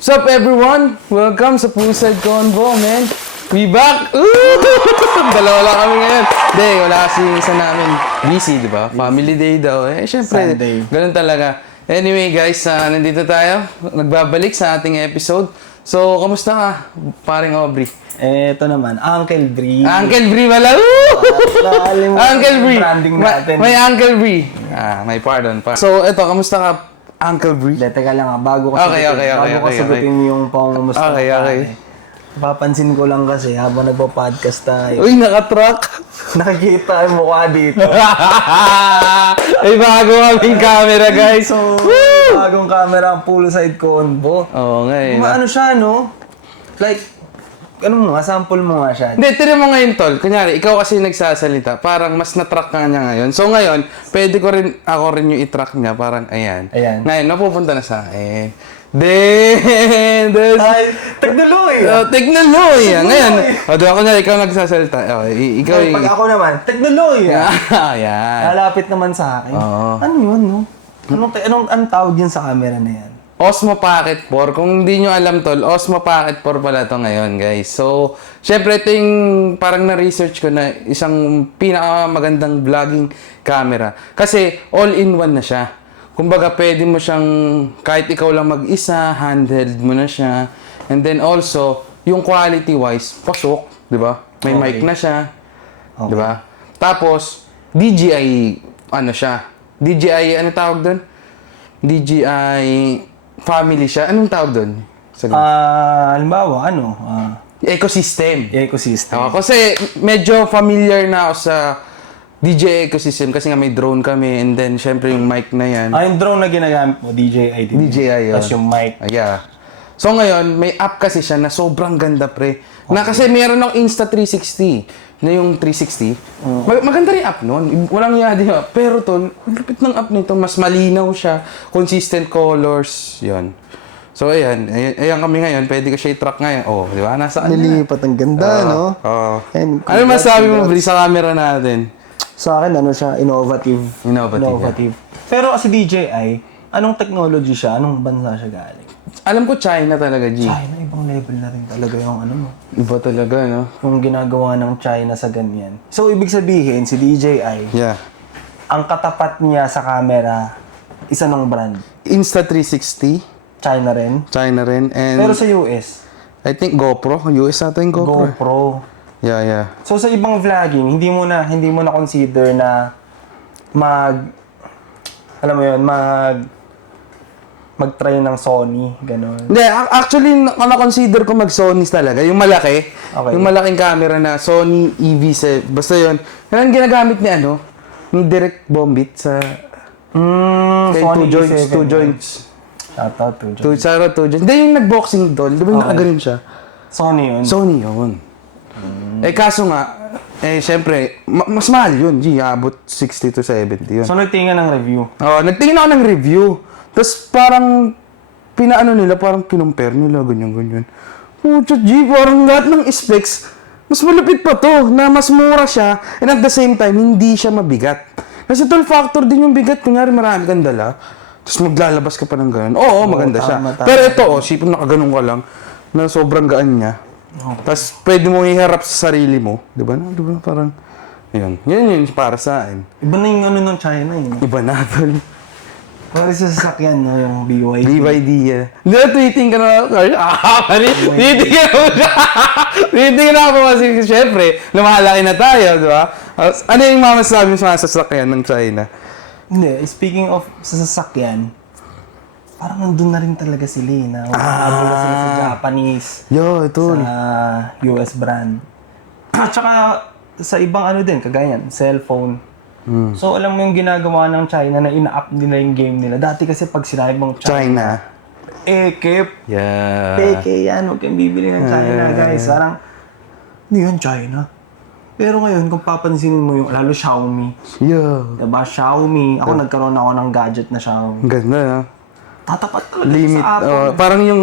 What's up everyone? Welcome sa Poolside Convo, man. We back! Dalawa lang kami ngayon. Hindi, wala kasi isa namin. Busy, di ba? Family day daw. Syempre, Sunday. ganun talaga. Anyway guys, nandito tayo. Nagbabalik sa ating episode. So, kamusta ka, paring Aubrey? Ito naman, Uncle Bree. Uncle Bree wala. Uncle Bree. Branding natin. May Uncle Bree. May pardon. So, eto, kamusta ka, Uncle Bree? Teka lang bago ko Okay. sagutin yung pangumusta. Okay. Papansin ko lang kasi habang nagpo-podcast tayo, Uy, naka-truck. nakikita yung mukha dito. Ay, bago kaming camera, guys. So, bagong camera ang Poolside Convo. Oo nga eh. Ano siya, no? Like, ano mo nga, sample mo nga siya. Hindi, tira mo ngayon, tol. Kunyari, ikaw kasi nagsasalita. Parang mas na-track ka niya ngayon. So ngayon, pwede ko rin, ako rin yung i-track niya. Parang, ayan. Ayan. Ngayon, napupunta na sa akin. Then, Ay, technology! technology. Ngayon, diba, kunyari, ikaw nagsasalita. Ikaw Ay, pag ako naman, technology! Ayan. Lalapit naman sa akin. Oo. Ano yun, no? Anong tawag yun sa camera na yan? Osmo Pocket 4. Kung hindi nyo alam, tol, Osmo Pocket 4 pala to ngayon, guys. So, syempre, ito yung parang na-research ko na isang pinakamagandang vlogging camera. Kasi, all-in-one na siya. Kumbaga, pwede mo siyang, kahit ikaw lang mag-isa, handheld mo na siya. And then also, yung quality-wise, pasok, di ba? May mic na siya. Di ba? Tapos, DJI, ano siya? DJI, ano tawag doon? DJI family siya. Anong tawag doon? Halimbawa, Ecosystem. ecosystem. Kasi medyo familiar na ako sa DJI ecosystem kasi nga may drone kami and then syempre yung mic na yan. Yung drone na ginagamit mo, DJI din. DJI yun. Tapos yung mic. Yeah. So ngayon, may app kasi siya na sobrang ganda pre. Na kasi meron ng Insta360 na yung 360. Maganda rin app nun. Walang yadi ha. Pero tol, ang lupit ng app nito. Mas malinaw siya. Consistent colors. Yan. So ayan. Ayan kami ngayon. Pwede ko siya i-track ngayon. Oh, di ba? Nasaan na? Nilipat ang ganda, no? And Ano masabi mo, Bri, sa camera natin? Sa akin, siya, innovative. Innovative. Pero kasi DJI, anong technology siya? Anong bansa siya galing? Alam ko China talaga, G. China, ibang level na rin talaga yung mo. Iba talaga, no? Yung ginagawa ng China sa ganyan. So, ibig sabihin, si DJI, Yeah. ang katapat niya sa camera, isa ng brand. Insta360. China rin. China rin. And Pero sa US, I think GoPro. US ata yung GoPro. GoPro. Yeah. So sa ibang vlogging, hindi mo na consider na mag-try ng Sony, gano'n. Hindi, actually, na-consider ko mag-Sony talaga. Yung malaki. Okay. Yung malaking camera na Sony EV7. Basta yun. Yan ang ginagamit ni ni Direct Bombit sa kay Sony two E7. joints. Shoutout, 2 joints. Two joints. Hindi yung nag-boxing doll. Di ba yung nakaganon siya? Sony yun. Sony yun. Kaso nga, syempre, mas mahal yun. Abot 60 to 70 yun. So nagtingin ng review. Nagtingin ako ng review. Tapos parang, pinaano nila, parang kinumpare nila, ganyan. Pucha G, parang lahat ng specs, mas malupit pa to, na mas mura siya, and at the same time, hindi siya mabigat. Kasi tol factor din yung bigat, kunyari marami kang dala, tapos maglalabas ka pa ng ganun. Oo, maganda siya. tama. Pero ito, sipon nakaganon ka lang, na sobrang gaan niya. Tapos pwede mo iharap sa sarili mo, di ba? Di ba? Parang, yun yung para sa akin. Iba na yung ng China eh. Iba na, tol. Pero sa sasakyan, no, yung BYD. BYD yan. Hindi na tweeting ka na. Tweeting ka na. Tweeting na ako kasi syempre, lumalaki na tayo, di ba? Ano yung mamasabi sa mga sasakyan ng China? Hindi, speaking of sa sasakyan, parang nandun na rin talaga sila eh, na umahabol na sila sa Japanese, Ito. sa US brand. At saka sa ibang din, kagaya yan, cellphone. So alam mo yung ginagawa ng China na ina-up nila yung game nila. Dati kasi pag sinabi mong China. Kep. Yeah. Peke yan, huwag kayong bibili ng China, guys. Parang, hindi yan China. Pero ngayon, kung papansinin mo yung, lalo Xiaomi. Yeah. Diba, Xiaomi. Ako nagkaroon ako ng gadget na Xiaomi. Ang ganda, no? Tatapat talaga Limit. sa Apple. Parang yung,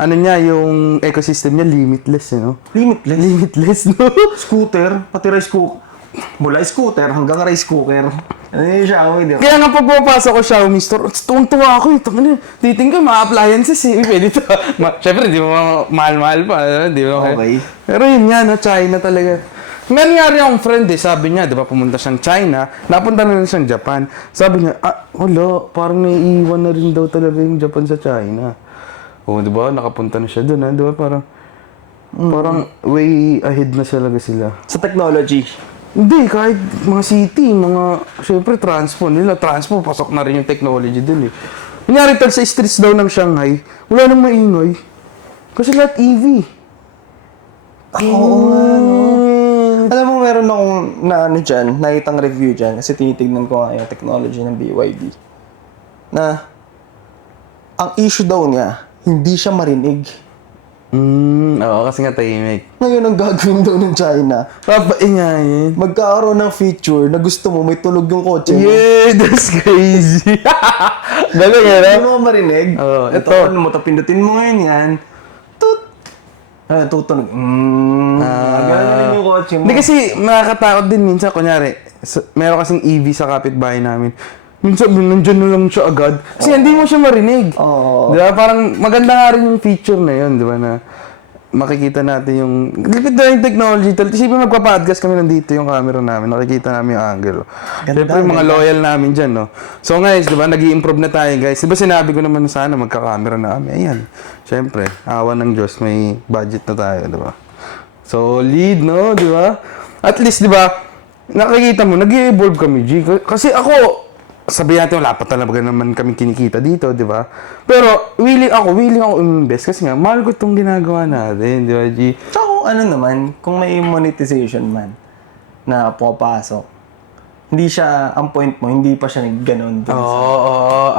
yung ecosystem niya, limitless, no? Limitless. Limitless, no? Scooter, pati rice cooker. Mula scooter hanggang rice cooker. Ano yung Xiaomi, di ba? Kaya nga pag pumapasok ko Xiaomi store, tuwang-tuwa ako eh. Tangina, titingin ka, mga appliances eh. Pwede to. Siyempre, di ba mahal-mahal pa. Di ba? Okay. Pero yun nga, no, China talaga. Meron nga rin akong friend eh, sabi niya, di ba, pumunta siyang China, napunta na rin siyang Japan. Sabi niya, wala, parang naiiwan na rin daw talaga yung Japan sa China. O, di ba, nakapunta na siya doon, ha? Di ba, parang way ahead na talaga sila. Sa technology. Hindi, kahit mga city, syempre, transpo, pasok na rin yung technology dun eh. Kunyari tal sa streets daw ng Shanghai, wala nang maingay. Kasi lahat EV. Oo nga, no? Alam mo, meron akong nakitang review dyan, kasi tinitignan ko nga yung technology ng BYD. Na, ang issue daw niya, hindi siya marinig. Oo, kasi nga tahimik. Ngayon, ang gagawin daw ng China, Papaingayin. magkakaroon ng feature na gusto mo, may tunog yung kotse mo. Yeah, that's crazy. Galing eh, Hindi mo marinig. Oo, ito. ito. Ano mo, pindutin mo ngayon yan. Tut! Tutunog. Gagawin yung kotse mo. Hindi kasi nakakatakot din minsan, kunyari, meron kasing EV sa kapitbahay namin. Minsan, nandyan na lang siya agad. Kasi hindi mo siya marinig. Oo. Di ba? Parang maganda nga rin yung feature na yun, di ba? Na makikita natin yung... Lipid na yung technology. Isipin magpa-podcast kami nandito yung camera namin. Nakikita namin yung angle. Siyempre, mga loyal namin dyan, no? So guys, di ba? Nag-i-improve na tayo, guys. Di ba sinabi ko naman sana magka-camera na kami? Ayan. Siyempre, awa ng Diyos, may budget na tayo, di ba? Solid, no? Di ba? At least, di ba? Nakikita mo, nag-i-evolve kami, G. Kasi ako, sabihin natin, wala pa talaga naman kami kinikita dito, di ba? Pero, willing ako invest kasi nga, mahal ko itong ginagawa natin, di ba, G? Tsaka kung ano naman, kung may monetization man na pupasok, hindi siya, ang point mo, hindi pa siya nagganon. Oo.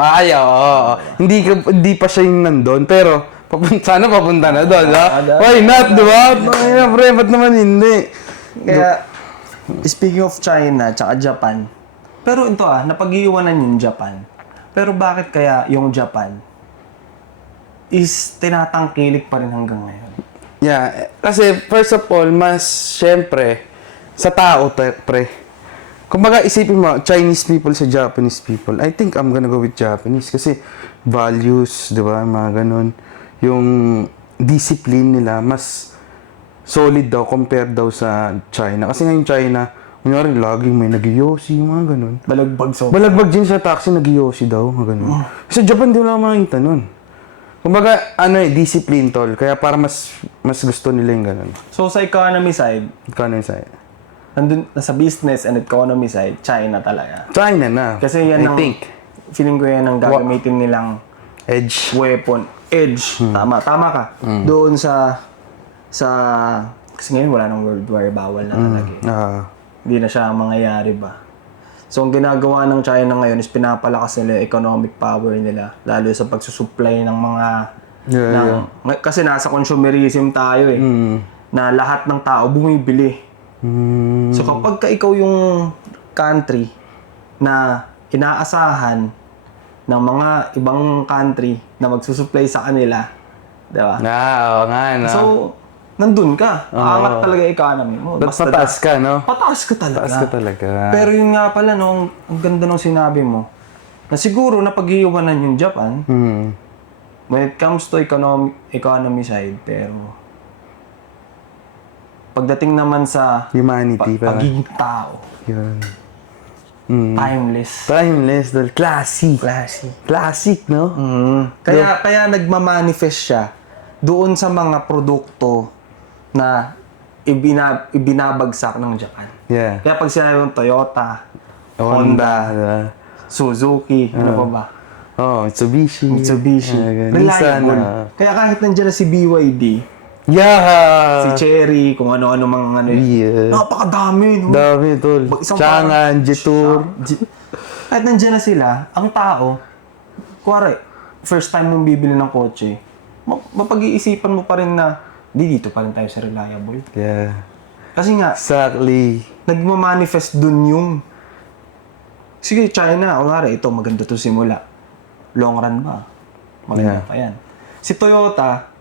Hindi pa siya yung nandun, pero, sana papunta na doon, ha? Why not, di ba? Ay, pre, ba't naman hindi? Kaya, speaking of China, tsaka Japan, pero ito napag-iiwanan yung Japan. Pero bakit kaya yung Japan is tinatangkilik pa rin hanggang ngayon? Yeah, kasi first of all, mas syempre sa tao, pre. Kumbaga isipin mo, Chinese people sa Japanese people. I think I'm gonna go with Japanese kasi values, 'di ba? Mga ganun. Yung discipline nila mas solid daw compared daw sa China. Kasi ngayon China, kunyari, laging may nag-yosi, mga ganun. Balagbag so. Balagbag din sa taxi, nag-yosi daw, mga ganun. Sa Japan, di wala makikita nun. Kumbaga, discipline tol. Kaya para mas gusto nila yung ganun. So sa economy side, Kano yung sa'yo? nandun, sa business and economy side, China talaga. China na. Kasi yan I think. feeling ko yan ang gagamitin nilang Edge. weapon. Edge. Tama ka. Doon sa, kasi ngayon wala nang world war, bawal na talaga eh. Hindi na siya mangyayari ba. So, ang ginagawa ng China ngayon is pinapalakas nila yung economic power nila. Lalo sa pagsusupply ng mga... Kasi nasa consumerism tayo eh. Na lahat ng tao bumibili. So, kapag ka ikaw yung country na inaasahan ng mga ibang country na magsusupply sa kanila, diba? Oo nga, no? So, nandun ka. Aangat talaga yung economy mo. Pataas ka, no? Pataas ka talaga. Pataas ka talaga. Pero yun nga pala, no, ang ganda nung sinabi mo, na siguro napag-iiwanan yung Japan when it comes to economy side, pero pagdating naman sa Humanity, parang. pagiging tao, Yun. timeless. Timeless, dahil classic. Classic, no? Kaya nagmamanifest siya doon sa mga produkto na ibinabagsak ng Japan. Yeah. Kaya pag sinabi mong Toyota, Honda, diba? Suzuki, ano pa ba? Mitsubishi. Reliable. Nissan. Kaya kahit nandiyan na si BYD, Yeah! si Cherry, kung ano-ano mga ano Yeah. napakadami, no? Dami, tol. Isang Changan, Jetour. Kahit nandiyan na sila, ang tao, kuwari, first time mong bibili ng kotse, mapag-iisipan mo pa rin na, dito pa rin tayo sa reliable. Yeah. Kasi nga, Exactly. nagmamanifest dun yung, sige, China, kunwari, ito, maganda to simula. Long run ba? Maganda pa yan. Si Toyota,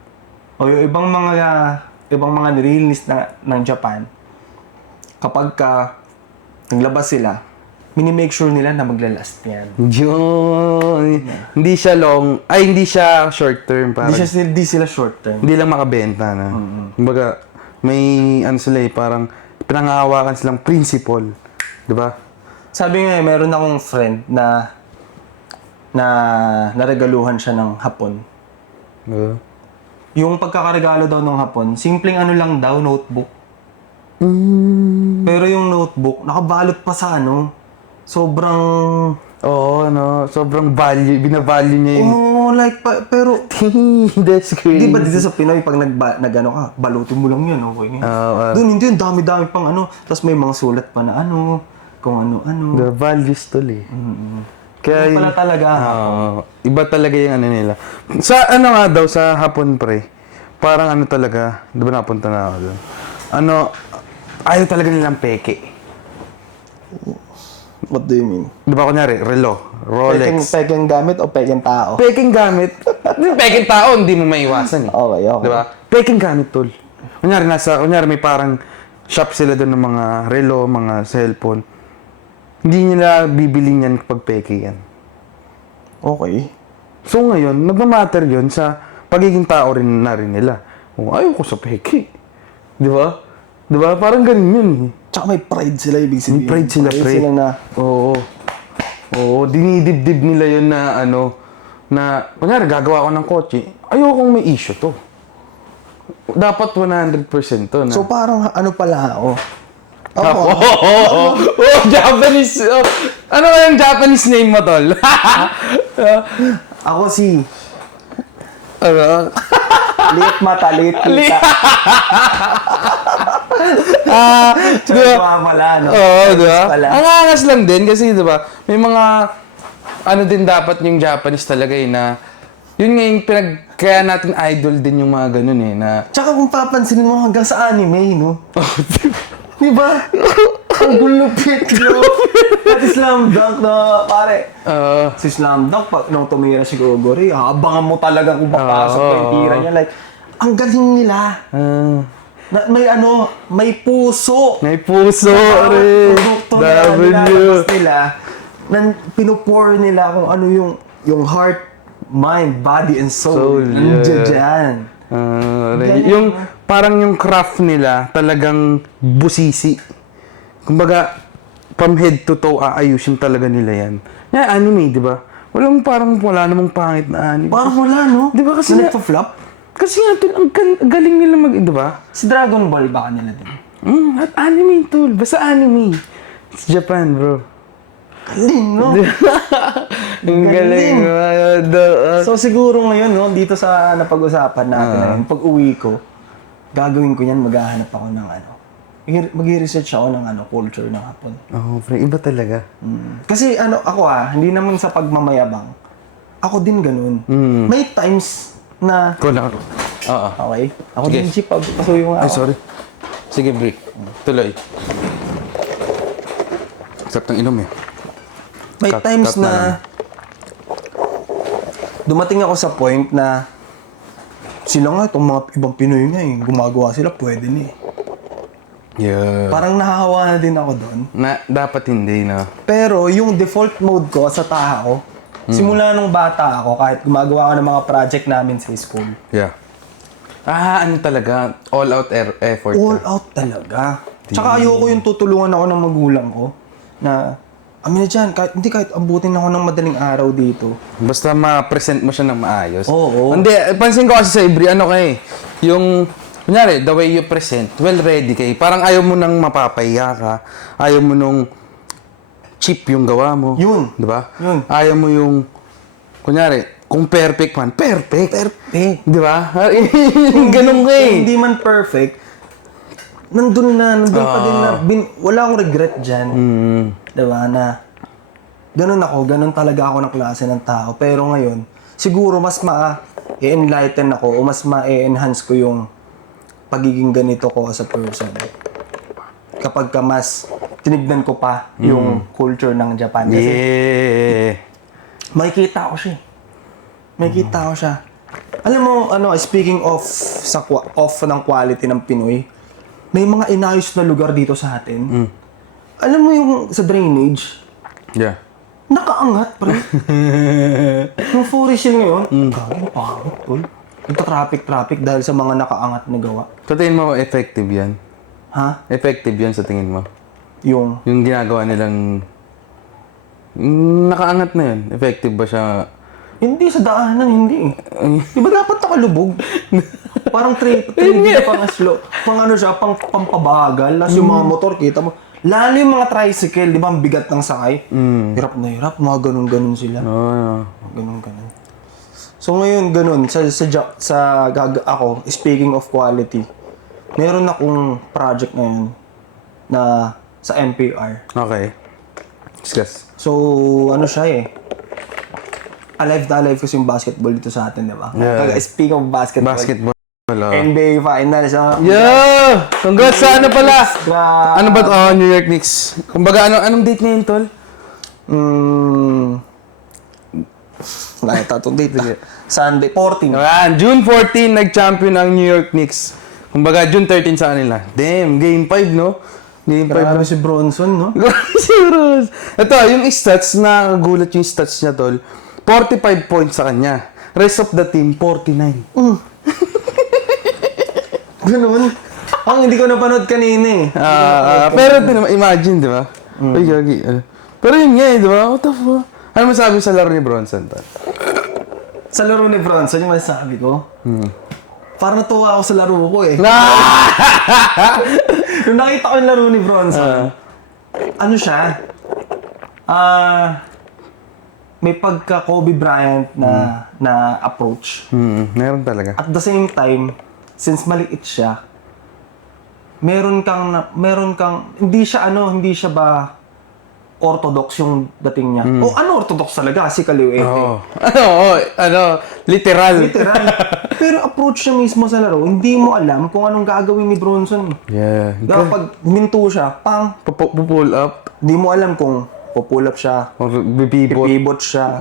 o yung ibang mga nirelease na ng Japan, kapag ka naglabas sila, minimake sure nila na maglalast yan. Yun. Hindi siya hindi siya short term. Parang, Hindi sila short term. hindi lang makabenta na. Kumbaga, may sila parang pinangahawakan silang principle. Diba? Sabi nga, meron akong friend na naregaluhan siya ng hapon. Yung pagkakaregalo daw ng hapon, simpleng lang daw, notebook. Pero yung notebook, nakabalot pa sa sobrang... Oo, sobrang binavalue niya yung... pero... That's crazy. Di ba dito sa Pinoy, pag balutin mo lang yan, okay? Doon, hindi yung dami-dami pang Tapos may mga sulat pa na kung ano-ano. The values tol eh. Kaya Pala talaga. iba talaga yung nila. Sa nga daw, sa hapon pre, parang talaga, di ba napunta na ako doon? Ayaw talaga nilang peke. What do you mean? Di ba kunyari, Rolex. Pekeng gamit o pekeng tao? Peking gamit. Peking tao, hindi mo maiwasan eh. Okay. Di ba? Peking gamit tol. Kunyari may parang shop sila doon ng mga relo, mga cellphone. Hindi nila bibili niyan kapag peke yan. Okay. So ngayon, nagmamatter yun sa pagiging tao rin nila. Ayaw ko sa peke. Di ba? Di ba? Parang ganun yun eh. Tsaka may pride sila, ibig sabihin. May pride sila, pre. na... Oo, dinidibdib nila yun na na, kunyari, gagawa ko ng kotse, ayokong may issue to. Dapat 100% to na. So parang pala ako? Japanese. Ano ba yung Japanese name mo, tol? Ako si... Liit mata, liit kita. Tsaka pala, Oo, diba? Pala. Ang angas lang din kasi, diba, may mga, din dapat yung Japanese talaga na, yun nga yung kaya natin idol din yung mga ganun na... Tsaka kung papansin mo hanggang sa anime, no? Diba? Ang gulupit, no? Pati Slam Dunk na, pare. Si Slam Dunk, nung tumira si Gogori, abangan mo talaga kung papasok pa yung tira niya. Like, ang galing nila. May puso. May puso rin. Produkto na nilalabas nila. Pinupour nila kung ano yung heart, mind, body, and soul. Nandiyan dyan. Yung parang yung craft nila talagang busisi. Kumbaga, from head to toe, aayusin talaga nila yan. Yan, anime, di ba? Wala namang pangit na anime. Parang wala, no? Di ba kasi na nagpa-flop? Kasi nga, tol, ang galing nila di ba? Si Dragon Ball baka nila din. At anime, tol. Basta anime. It's Japan, bro. Galing, no? Ang galing. So siguro ngayon, no, dito sa napag-usapan natin, pag-uwi ko, gagawin ko yan, maghahanap ako ng mag-research ako ng culture ng Hapon. Pre, iba talaga. Kasi ako hindi naman sa pagmamayabang. Ako din ganun. May times na... Oo. Okay? Ako Sige. din, Chip, pasuyo nga ako. Ay, sorry. Sige, Bri. Tuloy. Sarap ng inom eh. May times na dumating ako sa point na sila nga, itong mga ibang Pinoy nga gumagawa sila, pwede na eh. Yeah. Parang nahahawa na din ako doon. Dapat hindi, no? Pero yung default mode ko sa tao, simula nung bata ako, kahit gumagawa ako ng mga project namin sa school. Yeah. Talaga, all out effort. All out talaga. Tsaka ayoko yung tutulungan ako ng magulang ko na, amin na dyan, kahit abutin ako ng madaling araw dito. Basta ma-present mo siya ng maayos. Oo. Hindi, pansin ko kasi sa Ibri, yung, kunyari, the way you present, well ready kay. Parang ayaw mo nang mapapahiya ka. Ayaw mo nung cheap yung gawa mo. Yun. Di ba? Yun. Ayaw mo yung, kunyari, kung perfect man, perfect. Perfect. Di ba? Ganun ka eh. Hindi man perfect, nandun pa din na, wala akong regret dyan. Diba, na ganun talaga ako ng klase ng tao. Pero ngayon, siguro mas ma-enlighten ako o mas ma-enhance ko yung pagiging ganito ko as a person. Kapag mas tinignan ko pa yung culture ng Japan. Kasi makikita ko siya. Makikita ko siya. Alam mo, speaking of ng quality ng Pinoy, may mga inayos na lugar dito sa atin. Alam mo yung sa drainage, Yeah. Nakaangat, pre. Yung Fury Shield ngayon, gagawin pangit, tol. Nagpa-traffic dahil sa mga nakaangat na gawa. Sa tingin mo, effective yan? Ha? Effective yan sa tingin mo? Yung... Yung ginagawa nilang... Yung nakaangat na yun, effective ba siya? Hindi, sa daanan, hindi. Di ba dapat nakalubog? Parang 3D na pang slow. Pang ano siya, pampabagal. Tapos yung mga motor, kita mo. Lalo yung mga tricycle, di ba, ang bigat ng sakay. Hirap na hirap, mga ganun-ganun sila. Ganun-ganun. So ngayon, ganun, ako, speaking of quality, meron akong project ngayon na sa NPR. Okay. Discuss. So, ano siya eh, alive na alive kasi yung basketball dito sa atin, di ba? Yeah. Speaking of basketball, NBA Finals. Yeah! Congrats sa ano pala? Gra- Ano ba ito? New York Knicks. Kumbaga, anong date ngayon, tol? Nakita itong date. Sunday, 14. Ayan, June 14, nag-champion ang New York Knicks. Kumbaga, June 13 sa kanila. Damn, game 5, no? Game 5 Grabe na. si Bronson, no? Serious. Ito, yung stats, nakagulat yung stats niya, tol. 45 points sa kanya. Rest of the team, 49. Ganun. Ang hindi ko napanood kanina eh. Pero imagine, di ba? Ay, gagi. Pero yun nga eh, di ba? What the fuck? Ano masabi sa laro ni Bronson, tol? Sa laro ni Bronson, yung masasabi ko, parang natuwa ako sa laro ko eh. Nung nakita ko yung laro ni Bronson, ano siya? May pagka Kobe Bryant na approach. Meron talaga. At the same time, since maliit siya, meron kang hindi siya ba orthodox yung dating niya. O ano orthodox talaga kasi kaliwete. Literal. Literal. Pero approach niya mismo sa laro, hindi mo alam kung anong gagawin ni Bronson. Yeah. Kapag minto siya, Pull up. hindi mo alam kung pull up siya, Or bibibot. pivot siya.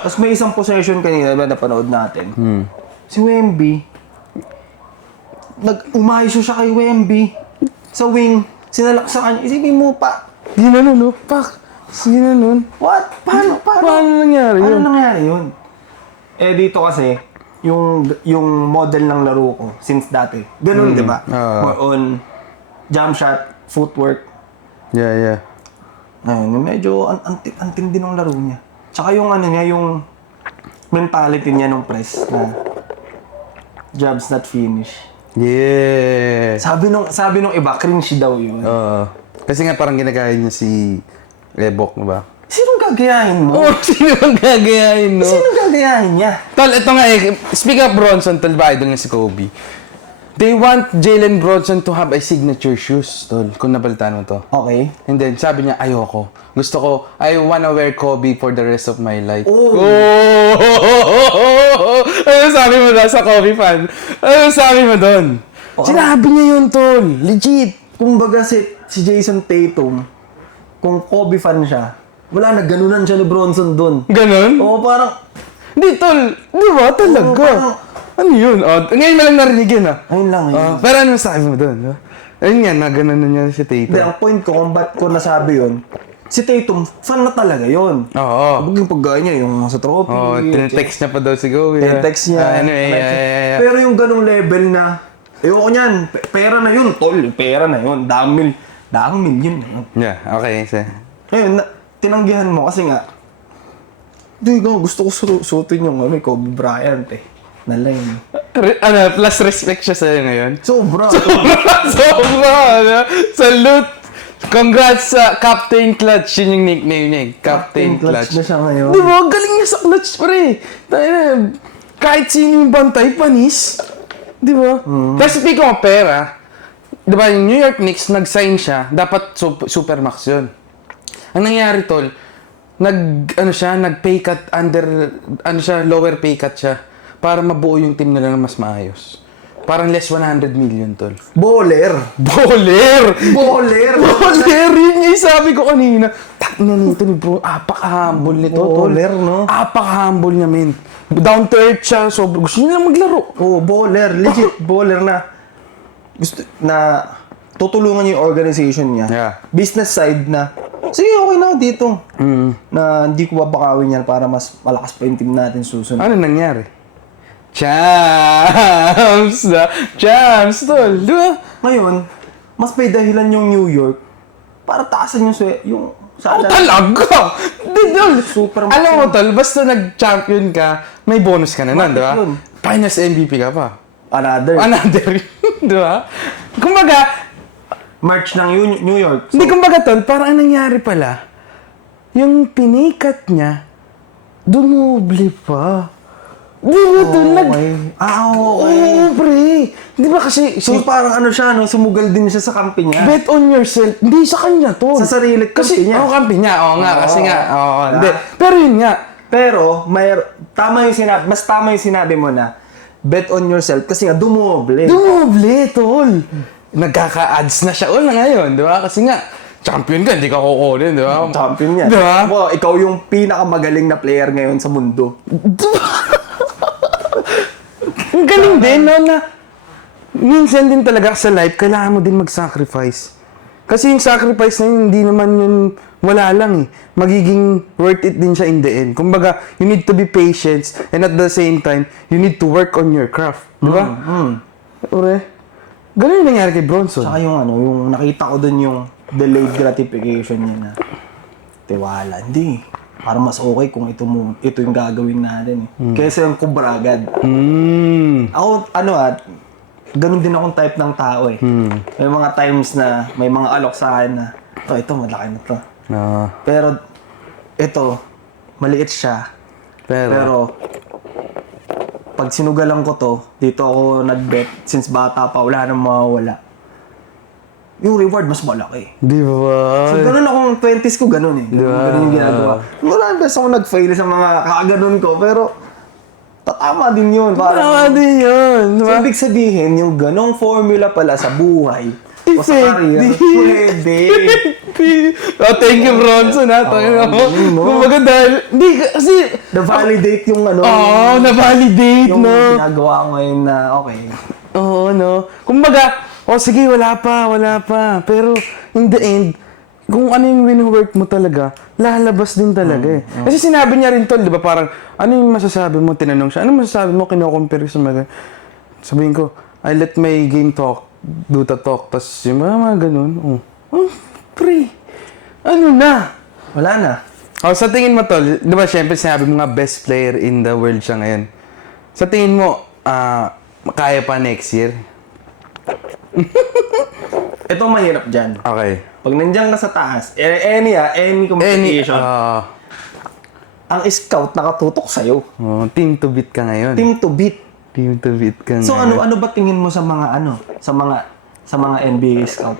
Tapos may isang possession kanina na napanood natin. Si Wemby, umayos siya kay Wemby sa wing, sinalak sa kanya. Isipin mo pa, Ginanon, no? Pak! Ginanon. what? Paano nangyari yun? Paano nangyari yun? Eh dito kasi, yung model ng laro ko since dati. Ganun, di ba? More on jump shot, footwork. Yeah. Ayun, medyo antindi ng laro niya. Tsaka yung ano niya, yung mentality niya nung press na jobs not finish. Yeah. Sabi nung iba, cringe daw yun. Kasi nga parang ginagaya niya si Lebok, ba? Sinong gagayahin mo? Sino ang gagayahin, no? Sinong gagayahin niya? Tol, ito nga eh. Speak of Bronson, tol, ba idol niya si Kobe. They want Jalen Bronson to have a signature shoes, tol. Kung nabalitaan mo to. Okay. And then, sabi niya, ayoko. Gusto ko, I wanna wear Kobe for the rest of my life. Oh! Ano sabi mo doon sa Kobe fan? Ano sabi mo doon? Sinabi niya yun, tol. Legit. Kumbaga si Jason Tatum, kung Kobe fan siya, wala na, ganunan siya ni Bronson dun. Ganon? Oo, parang, Di, tol. Di ba? Talaga. Ano yun? Ngayon na lang narinig yun, ayun lang, ayun. Pero ano sabi mo doon? Ayun nga, naganon na niya si Tatum. Hindi, ang point ko kung ba't ko nasabi yun, si Tatum, fan na talaga yun. Oo. Yung paggaya niya, yung sa trophy. Tinetext niya pa daw si Kobe. Tinetext niya. Anyway, Pero yung ganong level na, ayoko niyan, pera na yun, tol. Pera na yun. Daang milyon. Yeah, okay. Ngayon, tinanggihan mo kasi nga, gusto ko suotin yung Kobe Bryant eh. Nalang. Plus respect siya sa'yo ngayon? Sobra. Sobra! Salute! Congrats sa Captain Clutch. Yun yung nickname niya. Captain Clutch. na siya ngayon. Di ba? Galing niya sa clutch, pre. Kahit sino yung bantay, panis. Di ba? Tapos speaking of pera, di ba yung New York Knicks, nag-sign siya, dapat supermax yun. Ang nangyari, tol, nag-pay cut lower pay cut siya para mabuo yung team nila na mas maayos. Parang less 100 million, tol. Bowler! Yun yung sabi ko kanina. Takina nito ni bro. Apaka-humble nito, tol. Bowler, no? Apaka-humble niya, men. Down to earth siya. Gusto niya lang maglaro. Bowler. Legit, bowler na. Gusto na tutulungan niya yung organization niya. Yeah. Business side na sige, okay na ako dito. Mm. Na hindi ko babakawin yan para mas malakas pa yung team natin susunod. Ano nangyari? Champs! Champs, tol! Di ba? Ngayon, mas may dahilan yung New York para taasan yung sa Oh, talaga! Di, tol! Super Alam mo, tol, basta nag-champion ka, may bonus ka na nun, di ba? Bakit yun? Finals MVP ka pa. Another. Another, di ba? Kumbaga, March ng New York. hindi kumbaga, tol, parang ang nangyari pala, yung pinikat niya, dumoble pa. Di ba, tol? Okay. Okay. Oo, pre. Di ba kasi, So parang ano siya, no? Sumugal din siya sa kampi niya. bet on yourself. Hindi sa kanya, tol. Sa sarili Kasi, kampi niya. kampi niya. Oo nga, kasi nga. Oo, Diba? hindi. Pero yun nga. Pero, mas tama yung sinabi mo na, bet on yourself kasi nga dumoble. Dumoble, tol. Nagkaka-ads na siya ngayon, di ba? Kasi nga, champion ka, hindi ka kukunin, di ba? Champion yan. Di ba? Wow, ikaw yung pinakamagaling na player ngayon sa mundo. Ang galing din, no, na minsan din talaga sa life, kailangan mo din mag-sacrifice. Kasi yung sacrifice na yun, hindi naman yun, wala lang eh. Magiging worth it din siya in the end. Kumbaga, you need to be patient and at the same time, you need to work on your craft. Di ba? Ure. Ganun yung nangyari kay Bronson. Saka yung nakita ko dun yung delayed gratification niya na tiwala. Hindi. Para mas okay kung ito yung gagawin natin eh. Kaysa yung kubragad. Ako, ganun din akong type ng tao eh. May mga times na may mga alok sa akin na, ito, malaki na to. Pero, ito, maliit siya. Pero, pag sinugalan ko to, dito ako nag-bet, since bata pa, wala nang mawawala. Yung reward mas malaki. Di ba? So, ganun akong 20s ko, ganun eh. Ganun yung ginagawa. Wala, best ako nag-fail sa mga kakaganon ko, pero tatama din yun. Tama din yun. So, ibig sabihin, yung ganong formula pala sa buhay, o sa career, pwede. Oh, thank you, Bronson, ha? Tangina mo. Kumbaga dahil, hindi, kasi, Na-validate yung na-validate, yung no? ginagawa ko ngayon na, okay. Oo, no? Kumbaga, sige, wala pa. Pero, in the end, kung ano yung win-work mo talaga, lalabas din talaga eh. Kasi sinabi niya rin tol, di ba, parang, ano yung masasabi mo, tinanong siya, ano masasabi mo, kino-compare sa mga, sabihin ko, I let my game talk, do the talk, tas yung mga ganun, pre, ano na? Wala na. Sa tingin mo tol, di ba, syempre sinabi mo nga, best player in the world siya ngayon. Sa tingin mo, kaya pa next year? Ito mahirap dyan. Okay. Pag nandiyan ka sa taas, any competition, ang scout nakatutok sa'yo. Team to beat ka ngayon. Team to beat. Team to beat ka So ngayon. ano ba tingin mo sa mga sa mga NBA scout?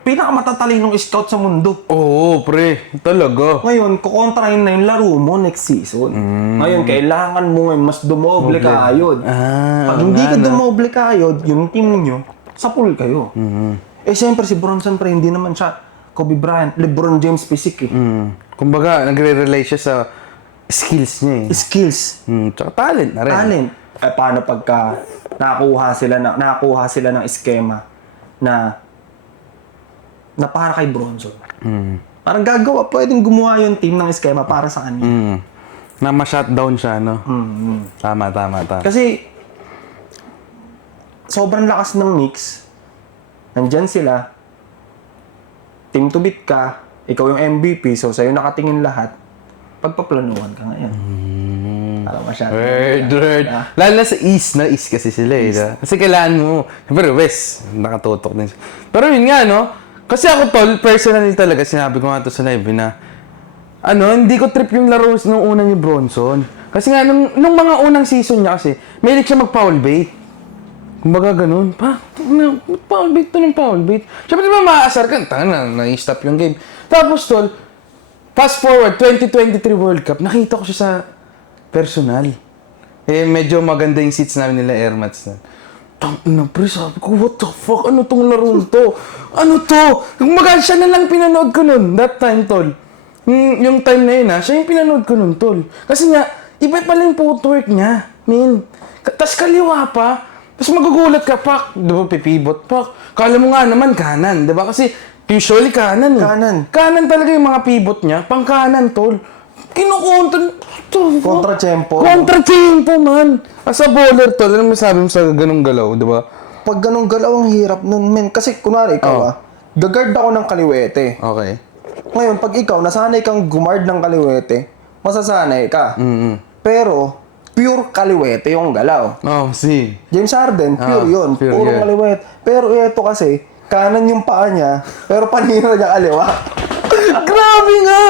Pinakamatatalingong scout sa mundo. Oo, pre. Talaga. Ngayon, kukontrahin na yung laro mo next season. Ngayon, kailangan mo ngayon mas dumoble kayod. Pag hindi ka dumoble kayod, yung team nyo, sa pool kayo. Eh, siyempre si Bronson, pre, hindi naman siya Kobe Bryant, LeBron James physique eh. Kumbaga, nagre-relate siya sa skills niya eh. Skills. Tsaka talent na rin. Talent. Eh, paano pagka nakakuha sila ng eskema na para kay Bronson? Parang pwedeng gumawa yung team ng eskema para sa kanya. Na ma-shutdown siya, no? Tama. Kasi, sobrang lakas ng Knicks. Nandyan sila. Team to beat ka. Ikaw yung MVP, so sa'yo nakatingin lahat. Pagpaplanuhan ka ngayon. Parang masyado. Word. Lalo na sa East, na East kasi sila eh. Kasi kailangan mo, siyempre West, nakatutok din. Pero yun nga, no? Kasi ako tol, personally talaga, sinabi ko nga to sa live na, hindi ko trip yung laro nung una ni Bronson. Kasi nga, nung mga unang season niya kasi, mahilig siya mag-foul bait. Kumbaga ganun, foul bait to ng foul bait. Siyempre di ba maaasar ka, na-stop yung game. Tapos tol, fast forward, 2023 World Cup, nakita ko siya sa personal. Medyo maganda yung seats namin nila Airmats na. Tangina pre, sabi ko, what the fuck? Ano tong larong to? Ano to? Kumbaga siya na lang pinanood ko nun, that time tol. Yung time na yun siya yung pinanood ko nun tol. Kasi nga, iba pala yung footwork niya, man. Tas kaliwa pa. Tapos magugulat ka, pak, di ba, pipivot, pak. Kala mo nga naman kanan, di ba? Kasi Usually kanan eh. Kanan. Kanan talaga yung mga pivot niya. Pang kanan, tol. Kinukontra. Kontra-tempo. Kontra-tempo, man. As a bowler, tol. Ano masabi mo sa ganung galaw, di ba? Pag ganong galaw, ang hirap nun, men. Kasi, kunwari, ikaw gagard ako ng kaliwete. Okay. Ngayon, pag ikaw, nasanay kang gumard ng kaliwete, masasanay ka. Pero, pure kaliwete yung galaw. Oh, see. James Harden, pure yun. pure Puro yun. kaliwete. Pero ito kasi, kanan yung paa niya, pero panira niya kaliwa. Grabe nga!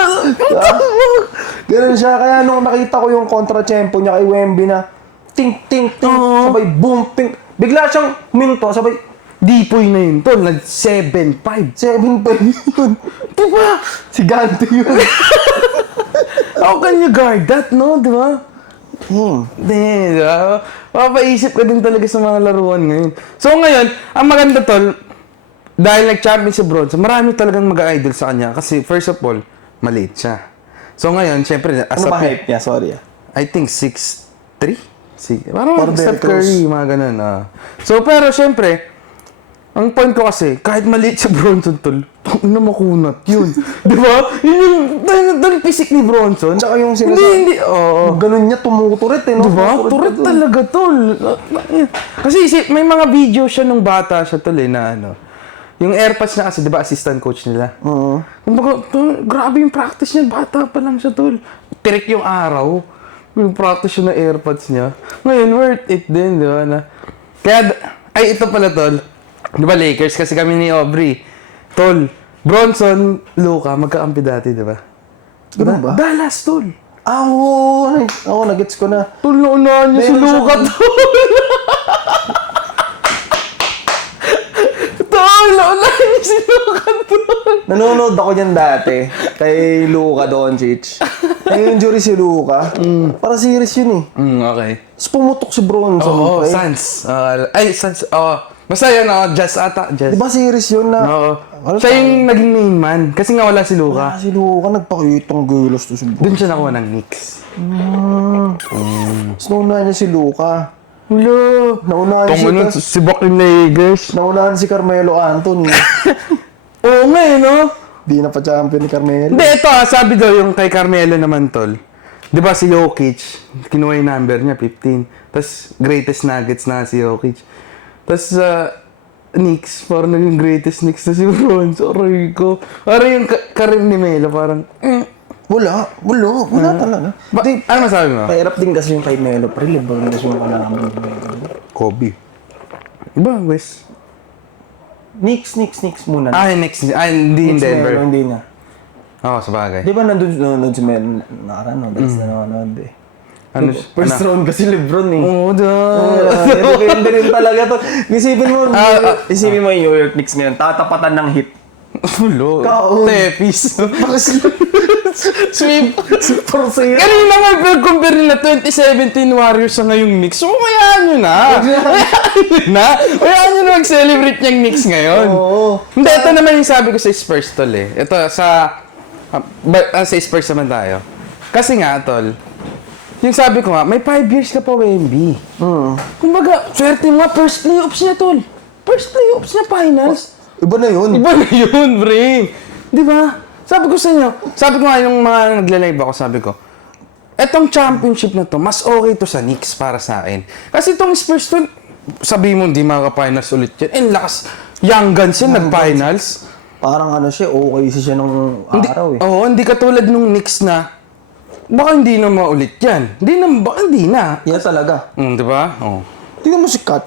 Ganun siya. Kaya nung nakita ko yung kontra-tempo niya kay Wemby na ting, ting, ting, sabay boom, ting. Bigla siyang huminto, sabay Dipoy na yun, tol. Nag 7-5. 7 pa yun. Diba? Si Gante yun. How can you guard that, no? Diba? Di ba? Papaisip ka din talaga sa mga laruan ngayon. So ngayon, ang maganda, tol, dahil nag-champion si Bronson, marami talagang mag-idol sa kanya. Kasi first of all, maliit siya. So ngayon, syempre, as Ano a ba hype niya? Sorry I think 6'3"? Parang Or Steph very Curry, mga ganun. So, pero syempre, ang point ko kasi, kahit maliit si Bronson, tol, na makunat yun. Di ba? Yun yung physique ni Bronson. Tsaka yung Hindi, oo. Ganun niya, tumuturit eh, no? Di ba? Turret talaga, tol. Kasi may mga video siya nung bata siya, tol, na ano. Yung AirPods niya kasi, di ba, assistant coach nila? Oo. Kumbaga, tol, grabe yung practice niya. Bata pa lang siya, tol. Tirik yung araw. Yung practice siya ng AirPods niya. Ngayon, worth it din, di ba? Kaya, ay, ito pala, tol. Di ba, Lakers? Kasi kami ni Aubrey. Tol, Bronson, Luka, magkakampi dati, di ba? Ganun ba? Dallas, tol. Oo, nagets ko na. Tol, naunahan niya si Meron Luka, siyang- tol. Tol, naunahan niya si Luka, tol. Nanonood ako niyan dati kay Luka Doncic. May injury si Luka. Para series yun eh. Okay. Tapos pumutok si Bronson. Oo, pre. Suns. Suns. Basta yan, Jazz ata. Jazz. Di ba series yun na? Oo. Ano Siya yung naging main man. Kasi nga wala si Luka. Si Luka, nagpakitang gilos to si Bronson. Doon siya nakuha ng Knicks. Tapos naunahan niya si Luka. Hello. Naunahan Kung si, si Bakin Lakers. naunahan si Carmelo Anthony. Oo nga eh, no? Di na pa champion ni Carmelo. Hindi, ito sabi daw yung kay Carmelo naman, tol. Di ba si Jokic, kinuha yung number niya, 15. Tapos greatest nuggets na si Jokic. Tapos Knicks, parang naging greatest Knicks na si Bronson. Aray ko. Parang yung karir ni Melo, parang, Wala talaga. Ano masabi mo? Mahirap din kasi yung kay Melo. Pre, LeBron kasi yung kalaman ni Melo. Kobe. Iba, Wes. Knicks muna. Next. Hindi in Knicks, Denver. Melo, hindi na. Oo, sabagay. Di ba nandun si Melo? Nakaraan, that's nanonood eh. Ano, First round kasi LeBron eh. Oo, Depende rin talaga to. Isipin mo yung New York Knicks ngayon, tatapatan ng hit. Ulo. Kaon. Tepis. Sweep. Porcel. Kanina nga, compare nila 2017 Warriors sa ngayong Knicks. So, hayaan nyo na. Hayaan nyo na mag-celebrate niyang Knicks ngayon. Oo. Hindi, ito naman yung sabi ko sa Spurs, tol eh. Ito, sa Spurs naman tayo. Kasi nga, tol, yung sabi ko nga, may 5 years ka pa, Wemby. Kumbaga, swerte mo nga, first playoffs niya, tol. First playoffs niya, finals. Iba na yun. Iba na yun, pre. Di ba? Sabi ko sa inyo, sabi ko nga yung mga nagla-live ako, sabi ko, etong championship na to, mas okay to sa Knicks para sa akin. Kasi itong Spurs to, sabi mo, hindi makaka-finals ulit yan. Eh, lakas, Young Guns yan, nag-finals. Parang ano siya, okay siya nung araw eh. Oo, hindi katulad nung Knicks na, baka hindi na maulit yan. Baka hindi na. Yan talaga. Di ba? Oo. Tingnan mo si Kat.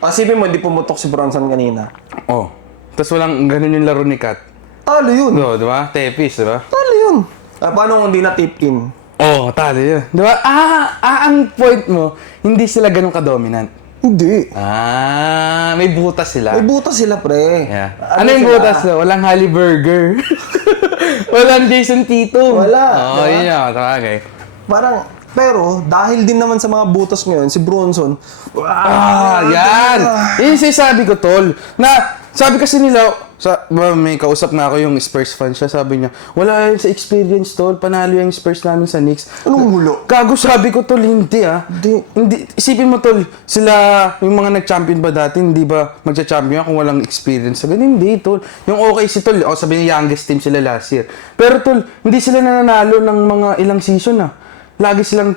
Pasipin mo, hindi pumutok si Bronson kanina. Oh. Tapos walang ganun yung laro ni Kat. Talo yun. No, di ba? Tepis, di ba? Talo yun. Paano kung hindi na tip in? Oh, talo yun. Di ba? Ang point mo, hindi sila ganun ka-dominant. Hindi. May butas sila. May butas sila, pre. Yeah. Ano yung sila? butas no? Walang Halle Burger. Walang Jason Tatum. Wala, Oo, diba? yun yun. Okay. Parang, pero dahil din naman sa mga butas ngayon, si Bronson, Yan! Yun yung sinasabi ko, tol. Na, sabi kasi nila, May kausap na ako yung Spurs fan siya, sabi niya, wala yun sa experience, tol. Panalo yung Spurs namin sa Knicks. Anong hulo? Gago, sabi ko, tol, hindi ah. Hindi. Isipin mo, tol, sila, yung mga nag-champion ba dati, hindi ba magcha-champion kung walang experience? Sabi, hindi, tol. Yung okay si tol, sabi niya, youngest team sila last year. Pero, tol, hindi sila nananalo ng mga ilang season ah. Lagi silang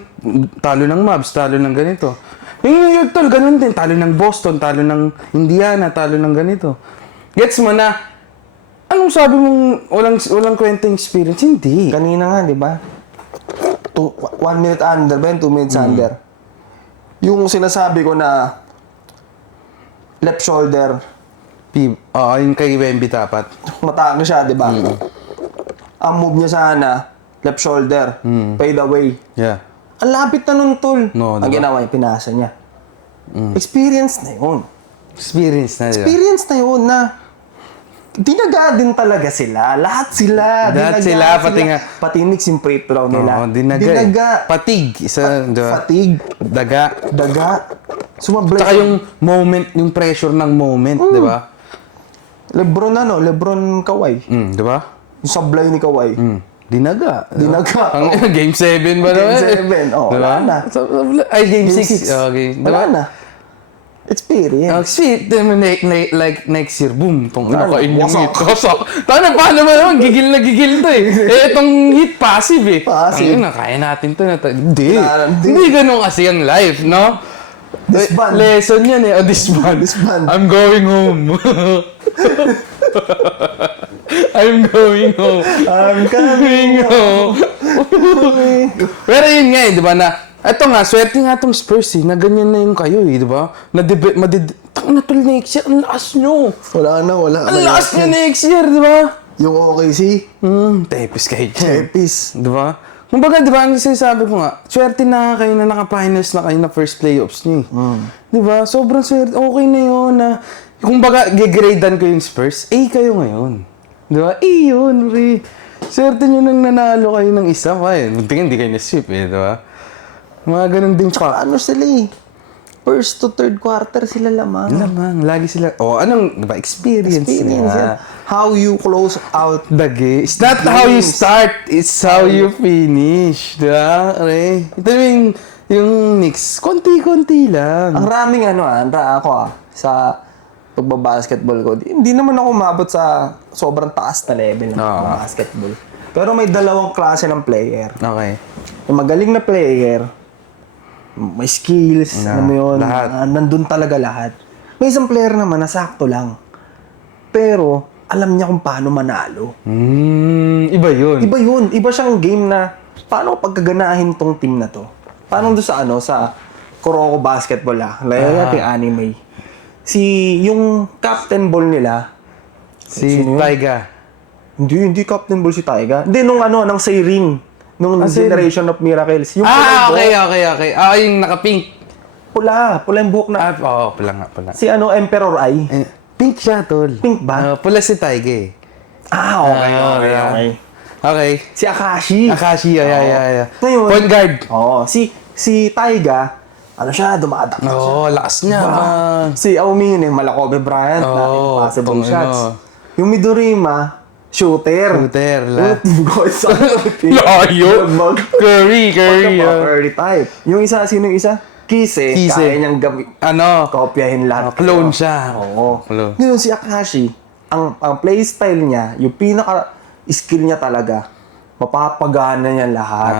talo ng Mavs, talo ng ganito. Yung New York, tol, ganun din. Talo ng Boston, talo ng Indiana, talo ng ganito. Gets mo na, anong sabi mong walang kwenteng experience? Hindi. Kanina nga, di ba? 1 minute under ba yun? 2 minutes under. Yung sinasabi ko na left shoulder, Yung kay Wemby dapat. matake siya, di ba? Ang move niya sana, left shoulder, fade away. Yeah. Ang lapit na nun, tol. No, Ang diba? ginawa niya, pinasa niya. Experience na yun. Experience na, diba? Experience na yun na dinaga din talaga sila. Lahat sila. Lahat Dinaga sila, pati nga- Pati mix yung free throw nila. Oo, dinaga. Patig. Isa, diba? Fatigue. Daga. Daga. Sumablay. Tsaka yung moment, yung pressure ng moment, diba? Lebron Lebron Kawhi. Diba? Yung sablay ni Kawhi. Dinaga. Dinaga. Ang Game 7 ba Game naman? 7, wala na. Ay, Game Game 6. six. Okay. Wala na. Experience. Sweet. Like next year, boom. Itong Wala, nakain yung wasak. hit. Wasak. Paano ba naman? Gigil na gigil to eh. Itong hit, passive eh. Passive. Tangina, kaya natin to. Hindi. Hindi. Hindi ganun kasi ang life, no? Disband. Lesson yan eh. Disband. Disband. I'm going home. I'm going home. I'm Going home. Pero yun nga eh, di ba na, eto nga, swerte nga tong Spurs eh, na ganyan na yung kayo eh, di ba? Tang tol next year, ang lakas nyo. Wala na. Ang lakas nyo next year, di ba? Yung OKC, Tepis kayo dyan. Epis. Di ba? Kumbaga, di ba, ang sinasabi ko nga, swerte na kayo na naka-finals na kayo na first playoffs nyo eh. Di ba? Sobrang swerte, okay na yun na, kumbaga, gigradean ko yung Spurs, A kayo ngayon. Di ba? A yun, pre. Swerte nyo nang nanalo kayo ng isa pa eh. Tingnan, hindi kayo na-sweep eh, di ba? Mga ganun din tsaka. Ano sila eh? First to third quarter sila lamang. Lamang, lagi sila. Anong, di ba, experience Experience nga. yan. How you close out. The game. It's not how you start, it's how you finish. Di ba? Okay. Ito yung Knicks, konti-konti lang. Ang raming sa pagbabasketball ko. Hindi naman ako umabot sa sobrang taas na level ng basketball. Pero may dalawang klase ng player. Okay. Yung magaling na player, may skills, alam mo yun, lahat. nandun talaga lahat. May isang player naman na sakto lang. Pero, alam niya kung paano manalo. Iba yun. Iba yun. Iba siyang game na, paano pagkaganahin tong team na to? Paano doon sa Kuroko basketball Laya natin anime. Yung captain ball nila, Si sino yun? Taiga. Hindi captain ball si Taiga. Hindi, nung Seiring. Nung Generation of Miracles. Yung Okay. Yung naka-pink. pula yung buhok na. Pula nga. Si Emperor Eye. Pink siya, tol. Pink ba? Pula si Taiga eh. Okay. Okay. Si Akashi. Akashi, yeah. Ngayon, Point guard. si Taiga, dumadak na siya. Lakas niya. Si Aomi yun Malakobe Bryant, impossible shots. Yung Midorima, shooter. Layo. Curry. Curry type. Yung isa, sino yung isa? Kise. Kaya niyang kopyahin lahat. Clone siya. Oo. Clone. Ngayon si Akashi, ang playstyle niya, yung pinaka-skill niya talaga, mapapagana niya lahat.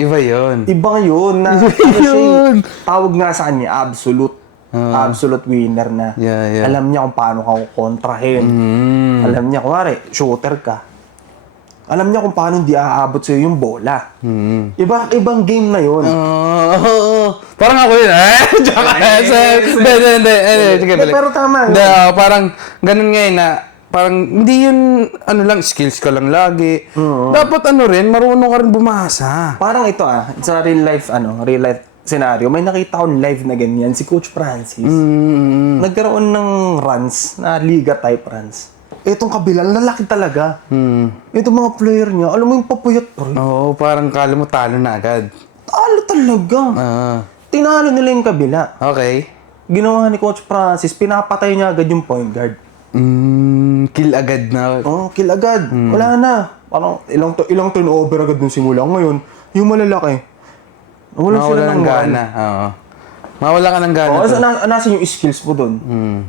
Iba yun. Iba yun na Yun. tawag nga sa kanya, absolute winner na. Yeah. Alam niya kung paano ka kontrahin. Alam niya, kunwari, shooter ka. Alam niya kung paano hindi aabot sa'yo yung bola. Ibang game na yun. Parang ako yun. Hindi. Pero tama. Parang ganun nga na parang hindi yun skills ka lang lagi. Dapat marunong ka rin bumasa. Parang ito sa real life scenario, may nakita ko live na ganyan, si Coach Francis. Nagkaroon ng runs, na liga type runs. Itong kabila, lalaki talaga. Itong mga player niya, alam mo yung papuyat pa rin. Parang kala mo talo na agad. Talo talaga. Tinalo nila yung kabila. Okay. Ginawa ni Coach Francis, pinapatay niya agad yung point guard. kill agad na. Kill agad. Wala na. Parang ilang turnover agad nung simula. Ngayon, yung malalaki, wala sila Mawala ng gana. Oo. Mawala ka ng gana. Nasan yung skills mo doon?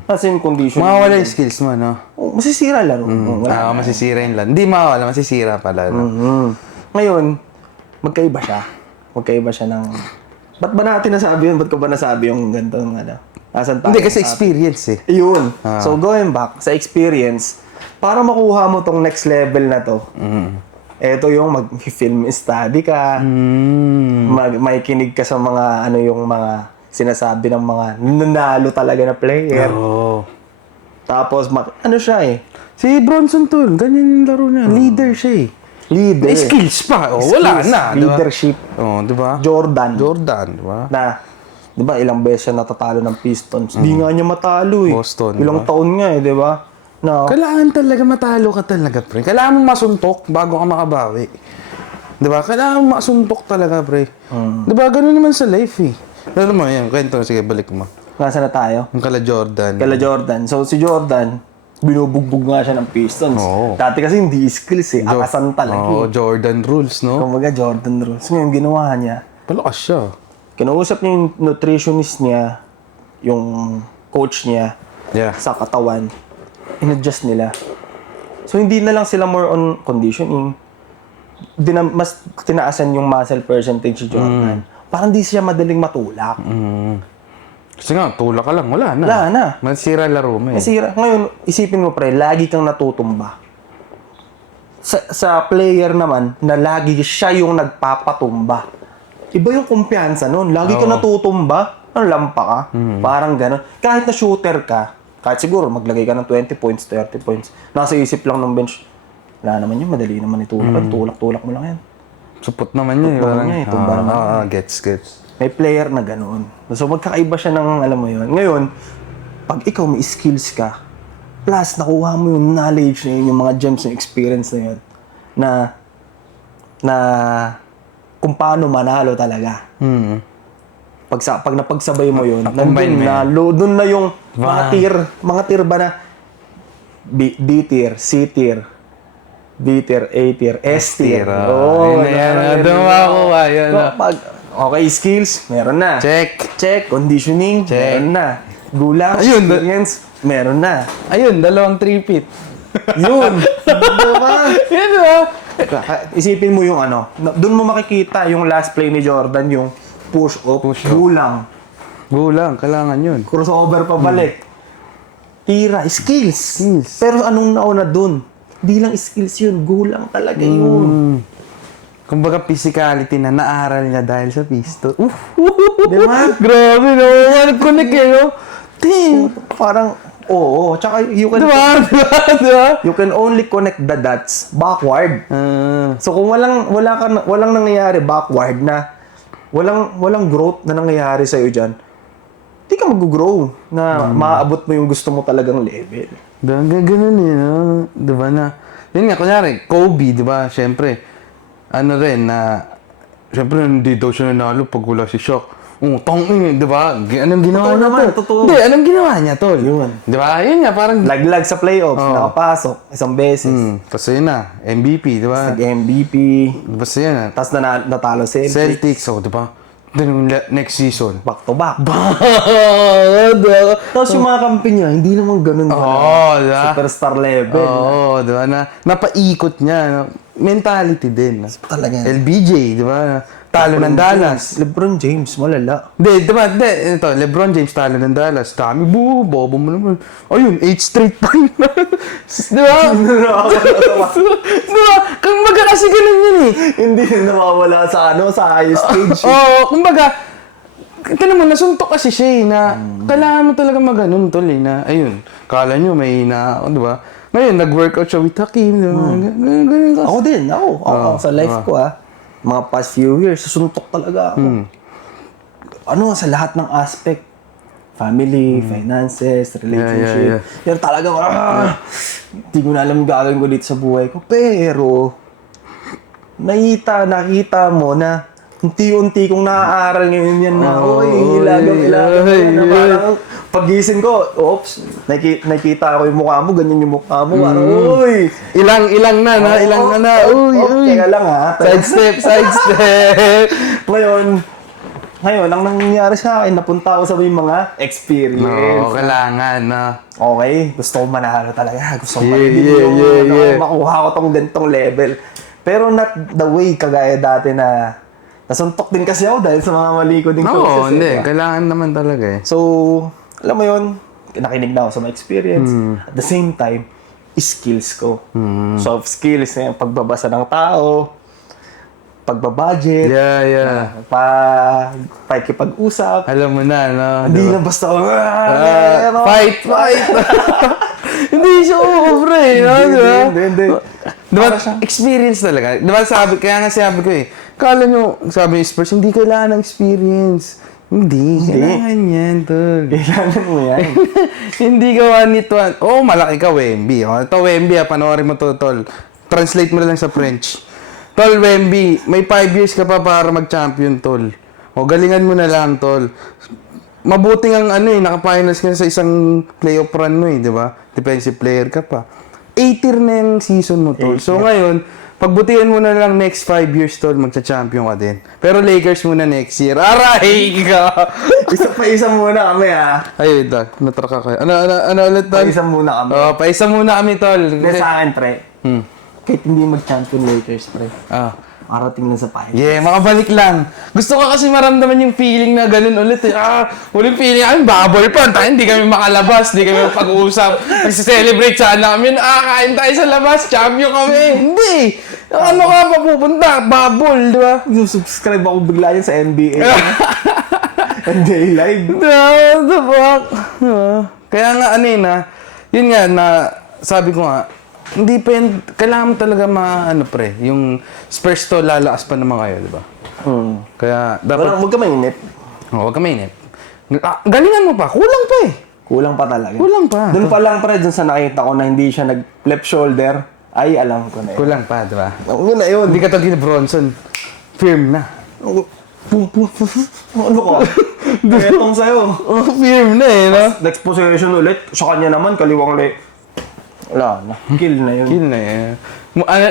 Nasan yung condition? Mawala yung skills mo, no? Masisira laro. Wala. Masisira yung land. Hindi mawala, masisira pala. No? Ngayon, magkaiba siya. Magkaiba siya ng... Ba't ba natin nasabi yun? Ba't ko ba nasabi yung ganitong ano? Nasaan tayo? Hindi, kasi experience eh. Yun. So, going back sa experience, para makuha mo tong next level na to, eto yung mag-film study ka, may kinig ka sa mga, yung mga sinasabi ng mga nanalo talaga na player. Oo. Tapos, ano siya eh? Si Bronson Tol, ganyan yung laro niya. Leader siya eh. Leader. May skills pa. Wala Skills, na. Diba? leadership. Di ba? Jordan. Di ba? Na, di ba, ilang beses siya natatalo ng Pistons. Di nga niya matalo eh. Boston, Ilang taon nga eh, di ba? Na, Kailangan talaga matalo ka talaga, pre. Kailangan mo masuntok bago ka makabawi. Di ba? Kailangan mo masuntok talaga, pre. Di ba? Ganun naman sa life eh. Alam mo, yan. Kwento. Sige, balik mo. nasa na tayo? Yung kala Jordan. Kala Jordan. So, si Jordan, binubugbog nga siya ng Pistons. Oo. Dati kasi hindi skills eh. Akasan talaga Oo, eh. Jordan rules, no? Kumbaga, Jordan rules. Ngayon, ginawa niya, Palakas siya. kinausap niya yung nutritionist niya, yung coach niya, Yeah. sa katawan, in-adjust nila. So, hindi na lang sila more on conditioning. Mas tinaasan yung muscle percentage si Jordan. Parang di siya madaling matulak. Kasi nga, tulak ka lang. Wala na. Wala na. Masira laro mo eh. Kasi ngayon, isipin mo pre, lagi kang natutumba. Sa player naman, na lagi siya yung nagpapatumba. Iba yung kumpiyansa nun. Lagi ka natutumba, lampa ka. Parang gano'n. Kahit na shooter ka, kahit siguro maglagay ka ng 20 points, 30 points, nasa isip lang ng bench, wala naman yun, madali naman itulak. Tulak-tulak mo lang yan. Support naman yun. Support naman yun, tumba naman. Gets. May player na ganoon. So magkakaiba siya ng, alam mo yun. Ngayon, pag ikaw may skills ka, plus nakuha mo yung knowledge na yun, yung mga gems, yung experience na yun, na kung paano manalo talaga. Pag napagsabay mo yun, doon na yung mga tier ba na B tier, C tier, B tier, A tier, S tier. Yun na yan. Doon makuha. Yun na. Okay, skills, meron na. Check. Conditioning, meron na. Gulang, Ayun, experience, meron na. Ayun, 2 3-peat. Yun. Diba? Yan ba? Isipin mo yung doon mo makikita yung last play ni Jordan, yung push-up, gulang. Gulang, kailangan yun. Crossover pabalik. Tira, skills. Pero anong nauna doon? Di lang skills yun, gulang talaga yun. Kumbaga physicality na naaral niya dahil sa pisto. Di ba? Grabe, no? Connect kayo. Ting! Parang, oo. Tsaka you can, Diba? you can only connect the dots backward. So kung walang nangyayari backward na, walang growth na nangyayari sa'yo dyan, di ka mag-grow na maaabot mo yung gusto mo talagang level. Ganun eh, no? Diba na? Yun nga, kunyari, Kobe, diba? Siyempre, siyempre, hindi daw siya nanalo pag wala si Shaq. Diba? Anong ginawa Totoo niya, naman, tol? totoo. Hindi, anong ginawa niya, tol? Yun. Diba? Yun nga, parang... Laglag sa playoffs, nakapasok isang beses. Tapos yun na, MVP, diba? Nag-MVP, Basta yun na. tapos natalo Celtics. Celtics, diba? Then, next season. Back to back. Diba? Tapos yung mga kampi niya, hindi naman ganun ka. Diba? Superstar level. Diba? Napaikot niya. Mentality din. Talaga. LBJ, diba? Talo ng Dallas. LeBron James, malala. Diba? Ito, LeBron James talo ng Dallas. Dami, bobo mo naman. Ayun, 8 straight point na. Diba? Diba? Kumbaga kasi ganun yun eh. Hindi na nawawala sa highest stage. Kumbaga, ito naman, nasuntok kasi siya eh, na kailangan mo talaga maganon tol eh, na, ayun, kala nyo may diba? Ngayon, nag-workout siya with Hakim, diba? Ganun kasi. Ako din, ako sa life ko mga past few years, susuntok talaga ako. Sa lahat ng aspect. Family, finances, relationship. Yan talaga, hindi ko na alam gagawin ko dito sa buhay ko. Pero, nakita mo na unti-unti kong naaaral ngayon yan na, ilagaw na parang Pagising ko, oops, nakita ko yung mukha mo, ganyan yung mukha mo. Parang, uy! Ilang na, no? Ilang ka na. Uy, uy. Teka lang ha. Side step. Ngayon, ang nangyayari sa akin, napunta ako sa may mga experience. No, kailangan, no? Okay, gusto ko manalo talaga. Gusto ko makuha ko tong ganitong level. Pero not the way kagaya dati na nasuntok din kasi ako dahil sa mga mali ko din No, choices. hindi. Kailangan naman talaga eh. So, alam mo yun, nakinig na ako sa mga experience. At the same time, skills ko. Soft skills, yung pagbabasa ng tao, pagbabudget, Yeah. pakikipag-usap. Alam mo na, no? Hindi Diba? na basta, Fight! Hindi siya over eh, no? Diba? Hindi. Diba, experience talaga. Diba kaya nga sabi ko eh, kala nyo, sabi ni Spurs, hindi kailangan ng experience. Hindi. Kailangan yan, tol. Kailangan mo yan. Hindi ka one it one. Oo, malaki ka, Wemby. O, ito, Wemby, panoorin mo to, tol. Translate mo na lang sa French. Tol, Wemby, may 5 years ka pa para mag-champion, tol. O, galingan mo na lang, tol. Mabuting ang naka-finals ka sa isang playoff run mo di ba? Defensive player ka pa. 8-year na yung season mo, tol. So, ngayon, pagbutihan mo na lang next 5 years, tol, magcha-champion ka din. Pero Lakers muna next year. Aray ka! Isa muna kami Ay, wait lang. Natraka kayo. Ano ulit, tol? Paisa muna kami. Oh, paisa muna kami, tol. Hindi sa akin, pre. Kahit hindi mag-champion Lakers, pre. Ah. Marating na sa finals. Yeah, makabalik lang. Gusto ko kasi maramdaman yung feeling na ganun ulit eh. Uling feeling kami, bubble pa. Tayo, hindi kami makalabas, hindi kami pag-uusap. Nagsi-celebrate sana kami. Kain tayo sa labas, champion kami. Hindi! Ano ka mapupunta? Bubble, di ba? Subscribe ako bigla yan sa NBA. NBA Live. What the fuck? Kaya nga, yun nga, sabi ko nga, hindi pa yun, kailangan talaga pre, yung Spurs to lalakas pa naman kayo, di ba? Kaya, dapat, Huwag ka mainip. huwag ka mainip. Galingan mo pa, kulang pa eh. Kulang pa talaga. Kulang pa. Doon pa lang, pre, dun sa nakita ko na hindi siya nag-left shoulder, ay alam ko na yun. Kulang pa, di ba? Ang na yun. Hindi ka tagin Bronson. Firm na. Ano ka? Etong sa'yo. Firm na eh, no? Next position ulit, sa kanya naman, kaliwang wala na. Kill na yun. Kill na eh.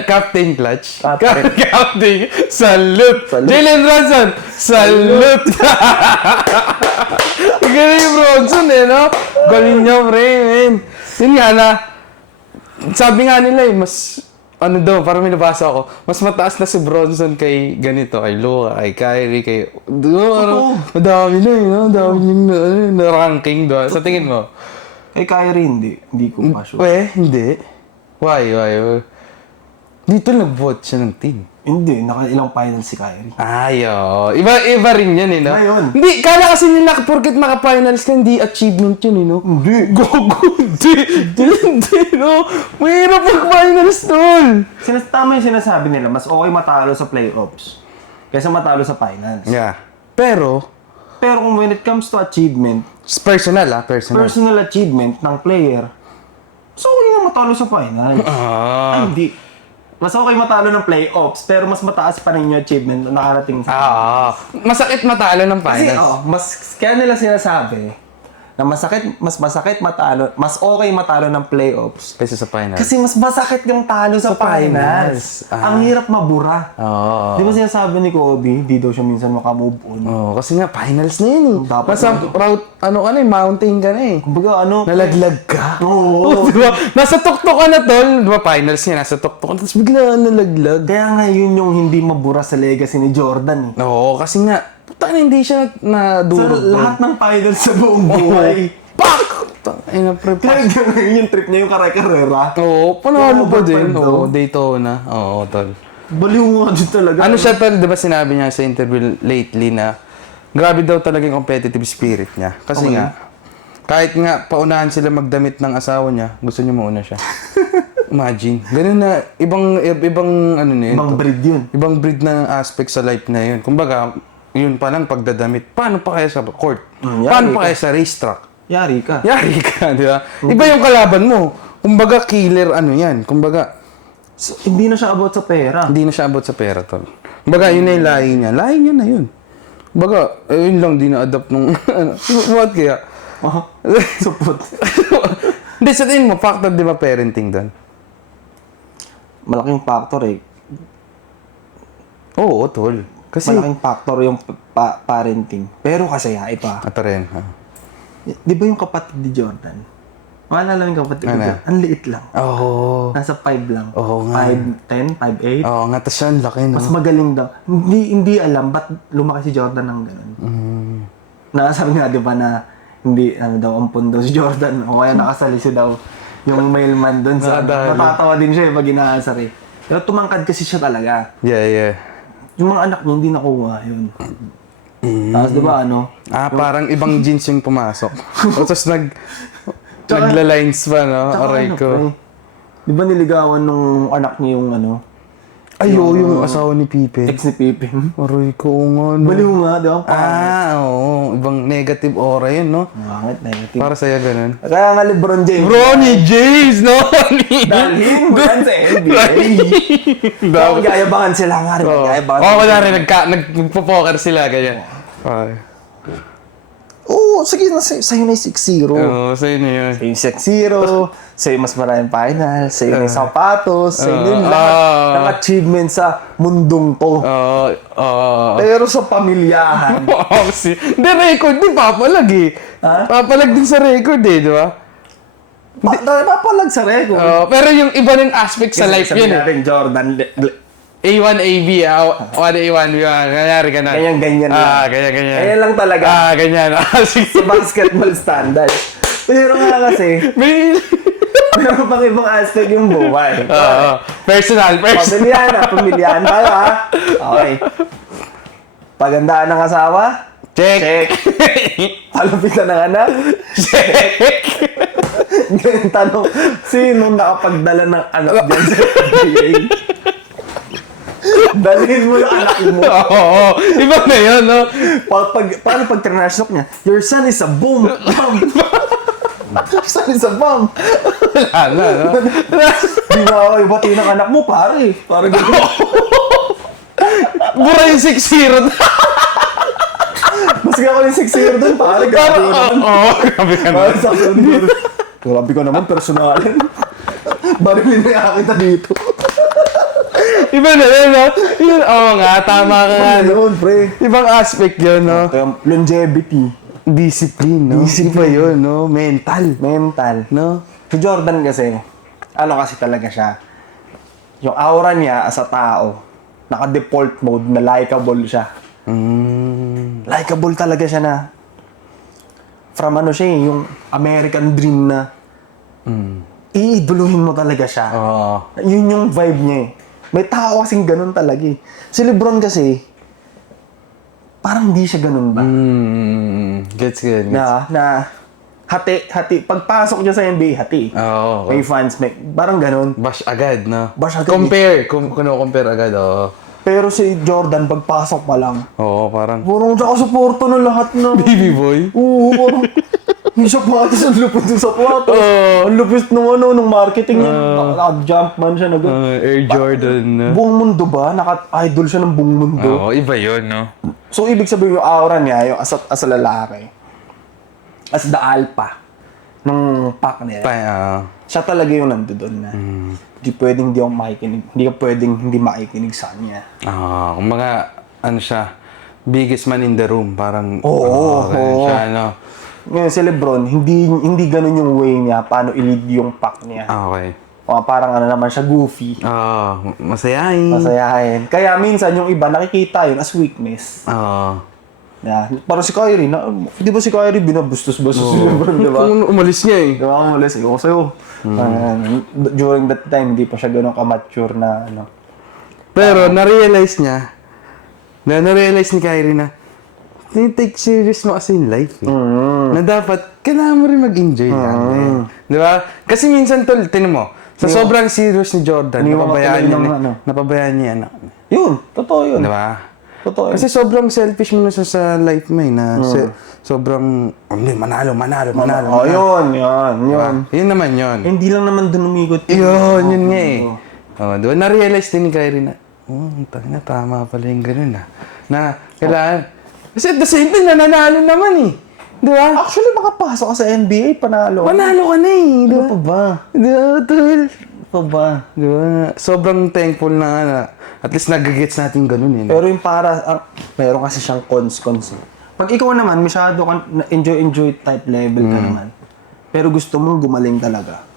Captain Clutch. Captain. Captain. Salute. Salute. Jalen Brunson. Salute. Galing yung Bronson eh, no? Galing niya, pre. Man. Yun nga sabi nga nila eh, mas, parang may nabasa ako, mas mataas na si Bronson kay ganito, kay Luka, kay Kyrie, kay, madami na eh, no? Madami yung na-ranking doon. Sa tingin mo? Eh, Kyrie, hindi ko pa sure. Hindi. Why? Dito nag-vote siya ng team. Hindi, naka-ilang finals si Kyrie. Ayo. Iba rin yan eh, no? Ngayon. Hindi, kala kasi nila, porket naka-finals ka, hindi achievement yun eh, no? Hindi. Hindi, no? Mahirap mag-finals, tol. Tama yung sinasabi nila, mas okay matalo sa playoffs kaysa matalo sa finals. Yeah. Pero kung when it comes to achievement, personal. personal achievement ng player, mas okay na matalo sa finals. Ay, hindi. Mas okay matalo ng playoffs, pero mas mataas pa rin yung achievement na nakarating sa Masakit matalo ng Kasi, finals. kaya nila sinasabi na mas okay matalo ng playoffs Kaysa sa finals. kasi mas masakit yung talo sa finals. finals. Ang hirap mabura. Oo. Di ba sinasabi ni Kobe, di daw siya minsan makamove on. Oo, kasi nga, finals na yun eh. Dapat Nasa route, mountain ka na eh. Kumbaga Nalaglag ka. Oo. Diba? Nasa tuktok ka na, tol. Diba, finals niya, nasa tuktok ka. Tapos bigla nalaglag. Kaya nga yun yung hindi mabura sa legacy ni Jordan eh. Oo, kasi nga, puta na, hindi siya Sa nadurog. lahat ng finals sa buong buhay. Pak! Ay na, pre. Yung trip niya yung kare-karera. Oo, panalo pa din. Overtime Oo, Daytona. Oo, tol. Baliw nga din talaga. Ano siya, tol? Diba sinabi niya sa interview lately na grabe daw talaga yung competitive spirit niya. Kasi nga, kahit nga paunahan sila magdamit ng asawa niya, gusto niya mauna siya. Imagine. Ganun na, ibang ano na yun. Ibang breed yun. Ibang breed na aspect sa life na yun. Kumbaga, yun pa lang pagdadamit. Paano pa kaya sa court? Paano pa kaya sa racetrack? Yari ka. Yari ka, di ba? Iba yung kalaban mo. Kumbaga, killer ano yan. Kumbaga, So, hindi na siya about sa pera. hindi na siya abot sa pera, tol. Kumbaga, yun na yung lahi niya. Lahi niya na yun. Kumbaga, yun lang, di na-adapt nung, ano. What kaya? Oh, supot. Hindi, sa tingin mo, factor di ba parenting doon? Malaking factor eh. Oo, tol. Kasi, Malaking factor yung parenting. Pero kasi ito ito rin. Di ba yung kapatid ni Jordan? Maalala mo yung kapatid ni Ano? Jordan? Ang liit lang. Oo. Nasa 5 lang. Oo nga. 5'10", 5'8". Oo nga, tas yun, laki no. Mas magaling daw. Hindi alam ba't lumaki si Jordan ng ganun. Nakasabi nga, di ba, na hindi, daw, ampun daw si Jordan. O kaya nakasalisi daw yung mailman doon. Nakadali. Natatawa din siya pag inaasar eh. Pero tumangkad kasi siya talaga. Yeah. Yung mga anak niya, hindi nakuha yun. Tapos di ba, Parang ibang jeans yung pumasok. O, tapos nagla-lines pa, no? Aray ko. pre, di ba niligawan nung anak niya yung Yung asawa ni Pipe. ex ni Pippin? Aray ko nga, no? Baliw nga, di ba? Oo. Ibang negative aura yun, no? Bakit negative? Para sa'yo ganun. Kaya nga LeBron James. Ronnie James, no? Dalhin mo yan sa NBA. Nagyayabangan sila nga rin. Nagyayabangan Oo, wala rin. Nagpo-poker sila, ganyan. Ay. Oo, sige na. Sa'yo na yung 6-0. Oo, sa'yo na yun. Sa'yo yung 6-0. Sa'yo mas maraming final. Sa'yo na yung sapatos. Sa'yo na yung lahat ng achievement sa mundong to. Pero sa pamilyahan. Hindi, record din. Papalag eh. Ha? Papalag din sa record eh, di ba? Papalag sa record. Pero yung iba ng aspect sa life yun eh. natin, Jordan, A1, AB, 1A, 1B, kanyari ka na. ganyan lang. Ganyan. Ganyan lang talaga. Ganyan. Sige. Sa basketball standard. Pero nga kasi, meron pang ibang aspect yung buhay. Personal. Pamilyahan tayo ha. Okay. Pagandaan ng asawa? Check. Palupitan ng anak? Check. Ganyan tanong, sino nakapagdala ng anak dyan sa NBA? Dalhin mo yung anak mo. Oo. Iba na yun, no? Paano pag trinasok niya? Your son is a boom. Your son is a bomb. Wala na, no? Di ba ako ibati ng anak mo, pare? Parang gano'n. Bura yung 6-0. Mas ako yung 6-0 doon, pare. Grabe ko naman. Grabe ka na. Pare, sabi ko dito. Grabe ko naman, personalan. Barilin na yung kita dito. Iba na yun, no? Yun, nga, tama ka nga. Ano yun, pre? Ibang aspect yun, no? Kaya longevity. Discipline, no? Iba yun, no? Mental. No? Si Jordan kasi, kasi talaga siya. Yung aura niya as a tao, naka-default mode na likable siya. Likeable talaga siya na. From siya yung American dream na iiduluhin mo talaga siya. Yun yung vibe niya eh. May tao kasing ganun talaga eh. Si Lebron kasi, parang hindi siya ganun ba? Gets good. Na hati. Pagpasok niya sa NBA, hati. Oo. May fans, parang ganun. Bash agad, no? Bash agad. Compare. Compare agad, oo. Pero si Jordan, pagpasok pa lang, Oo, parang... parang suporto ng lahat na. Baby boy? Oo, parang... Yung sapatos, ang lupit ng sapatos. Ang lupit nung marketing niya. Naka-jump man siya na Air Jordan, no? Buong mundo ba? Naka-idol siya ng buong mundo. Oo, iba yun, no? So, ibig sabihin yung aura niya, yung as a lalaki, as the alpha, ng pack nila. Siya talaga yung nandoon na. Hindi pwedeng hindi ako makikinig. Hindi ka pwedeng hindi makikinig sa kanya. Kumbaga, siya, biggest man in the room. Parang, Oo. siya, no? Ngayon si Lebron, hindi ganun yung way niya, paano i-lead yung pack niya. Okay. Parang naman siya, goofy. Masayahin. Kaya minsan yung iba, nakikita yun as weakness. Parang si Kyrie, di ba si Kyrie binabustos-bustos si Lebron, di ba? Umalis niya eh. Di ba, umalis, ayoko sa'yo. During that time, hindi pa siya ganun ka-mature na, Pero, na-realize ni Kyrie na, take serious mo kasi in life eh. Na dapat, kailangan mo rin mag-enjoy lang eh. Di ba? Kasi minsan tol, tinan mo, sa sobrang serious ni Jordan, napabayaan niya anak niya. Yun, totoo yun. Di ba? Totoo yun. Kasi sobrang selfish mo na sa life mo eh, na sobrang, manalo. Yun. Yun naman yun. Hindi lang naman dun umikot. Yun nga eh. Diba? Na-realize din ni Kyrie na, tama pala yung ganun na kailangan, kasi at the same time, nananalo naman eh. Di ba? Actually, makapasok ka sa NBA, panalo. Manalo ka na eh. Di Ano ba? pa ba? Di ba, tol? Ano pa ba? Di ba? Sobrang thankful na at least nagagets natin ganun eh. Pero yung meron kasi siyang cons eh. Pag ikaw naman, masyado ka enjoy type level ka naman. Pero gusto mong gumaling talaga.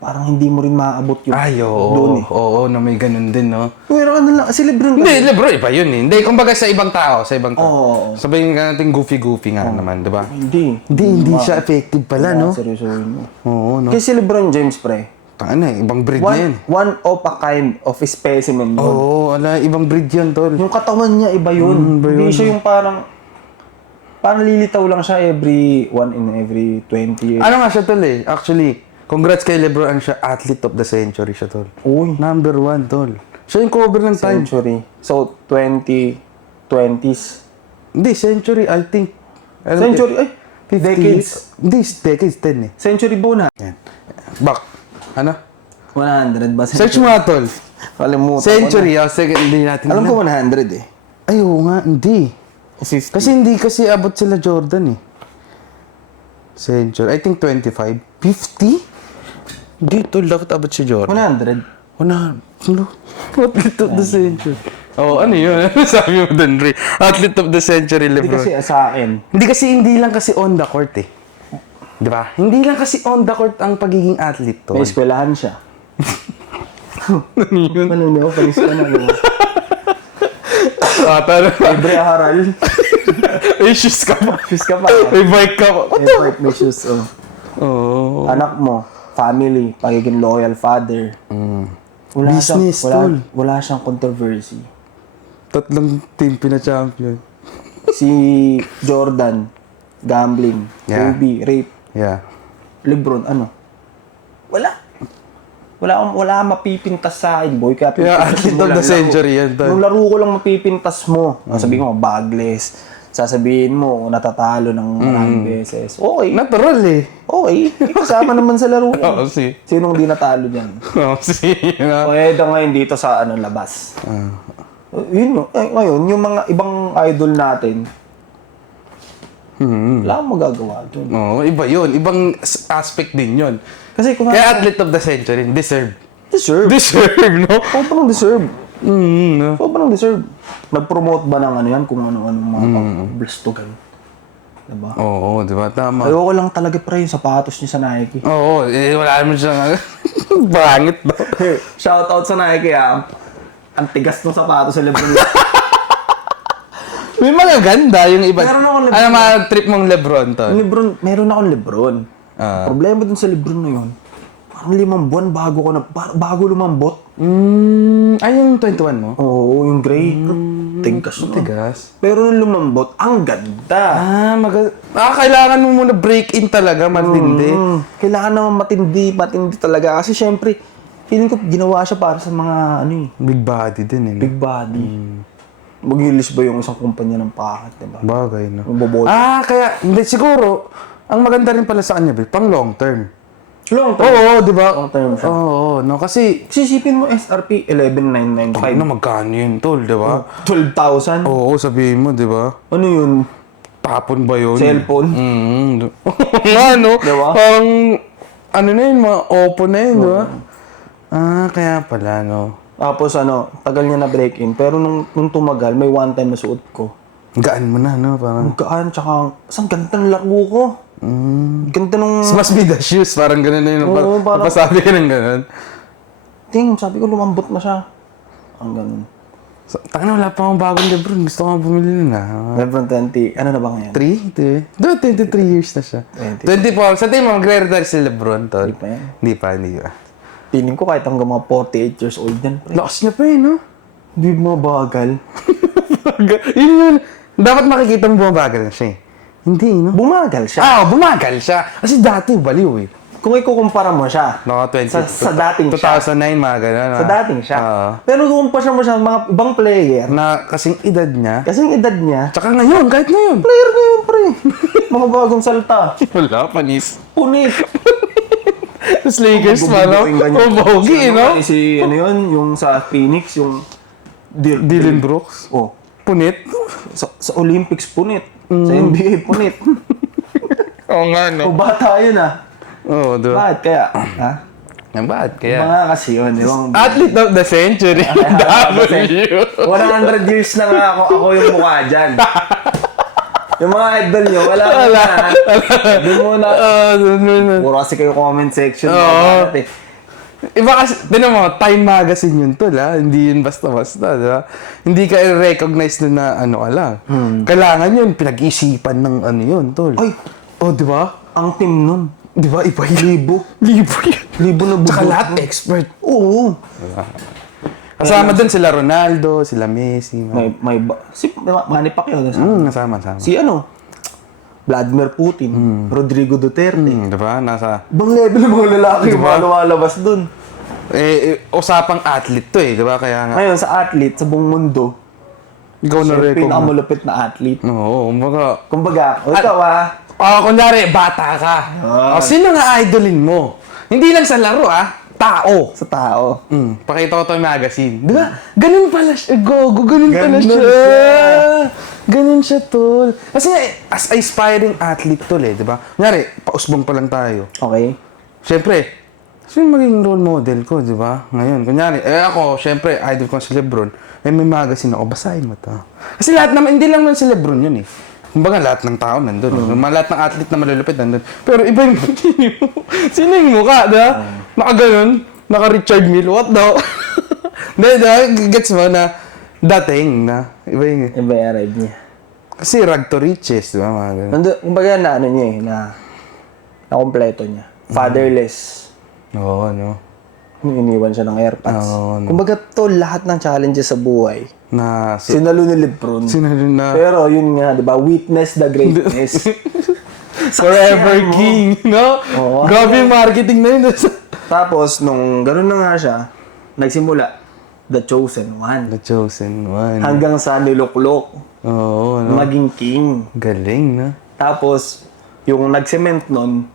Parang hindi mo rin maaabot yung Ay, doon oo. eh. Oo, na may ganun din, no? Pero ano lang, si Lebron Hindi, Lebron, iba yun eh. Hindi, kumbaga sa ibang tao, Oo. Sabihin ka natin goofy-goofy nga naman, di ba? Hindi siya effective pala, no? Seryosohin mo. Oo, no? Kasi si Lebron James, pre, Ano eh, ibang breed na yun. one of a kind of specimen yun. Oo, ibang breed yun, tol. Yung katawan niya, iba yun. Hindi siya yung parang lilitaw lang siya every 20 years. Ano nga siya, tol eh? Actually, congrats kay Lebron, siya athlete of the century siya, tol. Uy, Number 1, tol. Siya yung cover ng time. century. So, 20s. Hindi, century, I think. Century, ay, 50 decades. Hindi, decades, 10 eh. Century ba na? Yan. Back. Ano? 100 ba? Search mo nga, tol. Kalimutan Century, second, hindi natin. Alam ko 100 eh. Ay, oo nga, hindi. O 50. Kasi hindi kasi abot sila Jordan eh. Century, I think 25. 50? Hindi, tol, dapat abot si Jordan. 100. Ano? Athlete of the century. Oh, ano yun? Ano sabi mo dun, Ray? Athlete of the century, Hindi Lebron. kasi sa akin. Hindi lang kasi on the court eh. Di ba? Hindi lang kasi on the court ang pagiging athlete to. May eskwelahan siya. Ano niyo? Palis ka na. Diba? Tara. Libre aral. May shoes ka pa. Shoes ka pa. May bike ka pa. What the? May shoes. Oh. Oh. Anak mo, family, pagiging loyal father. Business, tol. Wala siyang controversy. 3 team pina-champion. Si Jordan, gambling, Yeah. Kobe, rape. Yeah. Lebron, ano? Wala. Wala kang mapipintas sa akin, boy. Kaya Yeah, pipintas athlete mo of lang the century yan, tol. Yung laro ko lang mapipintas mo. Sabihin mo, bagless. Sasabihin mo, natatalo ng maraming beses. Okay. Natural eh. Okay. Kasama naman sa laro. Oo, si. Sinong di natalo dyan? Oo, si. Okay, ito ngayon dito sa labas. Yun yun. Ngayon, yung mga ibang idol natin, wala akong magagawa doon. Oo, iba yun. Ibang aspect din yun. Kasi kung Kaya athlete of the century, deserve. deserve. Deserve, no? Sobrang deserve. No? Sobrang deserve. Nag-promote ba ng ano yan kung ano-ano mga pang-blastogan? Diba? Oo, di ba? Tama. Ayoko lang talaga pre yung sapatos niya sa Nike. Oo, wala naman siyang bangit ba? Shoutout sa Nike ah. Ang tigas ng sapatos sa Lebron. May mga ganda yung iba. Meron akong Lebron. Ano mga trip mong Lebron to? Lebron, meron akong Lebron. Problema dun sa Lebron na yun, parang 5 buwan bago lumambot. Ay, yung 21 mo? Oo, yung gray. Tigas na. Tigas. Pero nung lumambot, ang ganda. Kailangan mo muna break-in talaga, matindi. Kailangan naman matindi talaga. Kasi syempre, feeling ko ginawa siya para sa mga ano eh, Big body din eh. big body. Mag-release ba yung isang kumpanya ng pakat, diba? Bagay, no? Yung bobol. Kaya, hindi, siguro, ang maganda rin pala sa kanya, pang long term. Long term. Oo, di ba? Long term siya. Oo, no? Kasi, Sisipin mo SRP 11,995. ano magkano yun, tol, di ba? 12,000. Oo, sabihin mo, di ba? Ano yun? Tapon ba yun? Cellphone? Nga, no? Diba? Parang, ano na yun, mga Oppo na yun, di ba? Kaya pala, no? Tapos tagal niya na break-in. Pero nung tumagal, may one time na suot ko. Gaan mo na, no? Parang, Ang gaan, tsaka, ang ganda ng laro ko. Ganda nung... must be the shoes, parang ganun na yun. Oo, parang- Napasabi ka ng ganun. Sabi ko, lumambot na siya. Ang ganun. So, wala pa akong bagong Lebron. Gusto ko nga bumili nun, Lebron 20, ano na ba ngayon? 3? 23 years na siya. 24. Sa tingin mo, magre-retire si Lebron, tol? Hindi pa yan. Hindi pa. Feeling ko kahit hanggang mga 48 years old yan. Pre. Lakas niya pa eh, no? Hindi mo bagal. Yun. Dapat makikita mo bumabagal na siya eh. Hindi, no? Bumagal siya. Bumagal siya. Kasi dati, baliw eh. Kung ikukumpara mo siya, No, 20. sa dating siya. 2009, mga ganun. Sa dating siya. Oo. Pero kung kumpara mo siya sa mga ibang player, Na kasing edad niya. kasi yung edad niya, Tsaka ngayon, kahit ngayon. player ngayon, pre. Mga bagong salta. Wala, panis. Punit. Tapos Lakers pa, no? Bogi, no? Si ano yun, yung sa Phoenix, yung Dylan Brooks. Oh, Punit. sa Olympics punit. Sa NBA punit. Oo nga, O bata yun ah. Oo, diba? Bakit kaya? Ha? Bakit kaya? Mga kasi yun. Yung Athlete of the century. W. 100 years na nga ako yung mukha dyan. Yung mga idol nyo, wala na. Doon muna. Puro kasi kayo comment section. Oo. Eh. Iba kasi, tinan mo, Time Magazine yun tol, ha? Hindi yun basta-basta, di ba? Hindi ka i-recognize na ano ka lang. Kailangan yun, pinag-isipan ng ano yun, tol. Ay, Oh, di ba? ang team nun. Di ba? Iba yun. Libo. Libo yun. Libo na bubo. Tsaka lahat expert. Oo. Kasama dun sila Ronaldo, sila Messi. Si Manny Pacquiao. Nasama. Si ano? Vladimir Putin. Rodrigo Duterte. Di ba? Nasa... Ibang level ng mga lalaki yung mga lumalabas dun. Usapang athlete to eh, di ba? Kaya nga, Ngayon, sa athlete, sa buong mundo, ikaw na siya yung recognize. pinakamalupit na athlete. Oo, kumbaga, Kumbaga, ikaw kunyari, bata ka. Sino nga idolin mo? Hindi lang sa laro, tao. sa tao. Pakita ko to yung magazine. Di ba? Ganun pala siya. Ganun pala Ganun siya. siya. Ganun siya, tol. Kasi as aspiring athlete, tol, di ba? Kunyari, pausbong pa lang tayo. Okay. Siyempre, sino maging role model ko, di ba? Ngayon, kunyari, ako, siyempre, idol ko si Lebron. May magazine ako, basahin mo to. Kasi lahat naman, hindi lang naman si Lebron yun eh. Kumbaga, lahat ng tao nandun. Lahat ng athlete na malulupit nandun. Pero iba yung sino yung mukha, di ba? Nakaganon, naka-Richard Mille, what the? Gets mo na dating na. Iba yung... Iba yung arrive niya. Kasi rag to riches, di ba? Mga ganun. Kumbaga na ano niya na kompleto niya. Fatherless. Oo, no? Iniwan siya ng airpads. Oo, no. Kumbaga to, lahat ng challenges sa buhay. Na... Sinalo ni Lebron. na... Pero yun nga, di ba? Witness the greatness. Forever King, no? Oo. Grabe yung marketing na yun. Tapos, nung gano'n na nga siya, nagsimula, The Chosen One. The Chosen One. Hanggang sa niluklok, Oo, no? maging king. Galing, no? Tapos, yung nag-cement nun,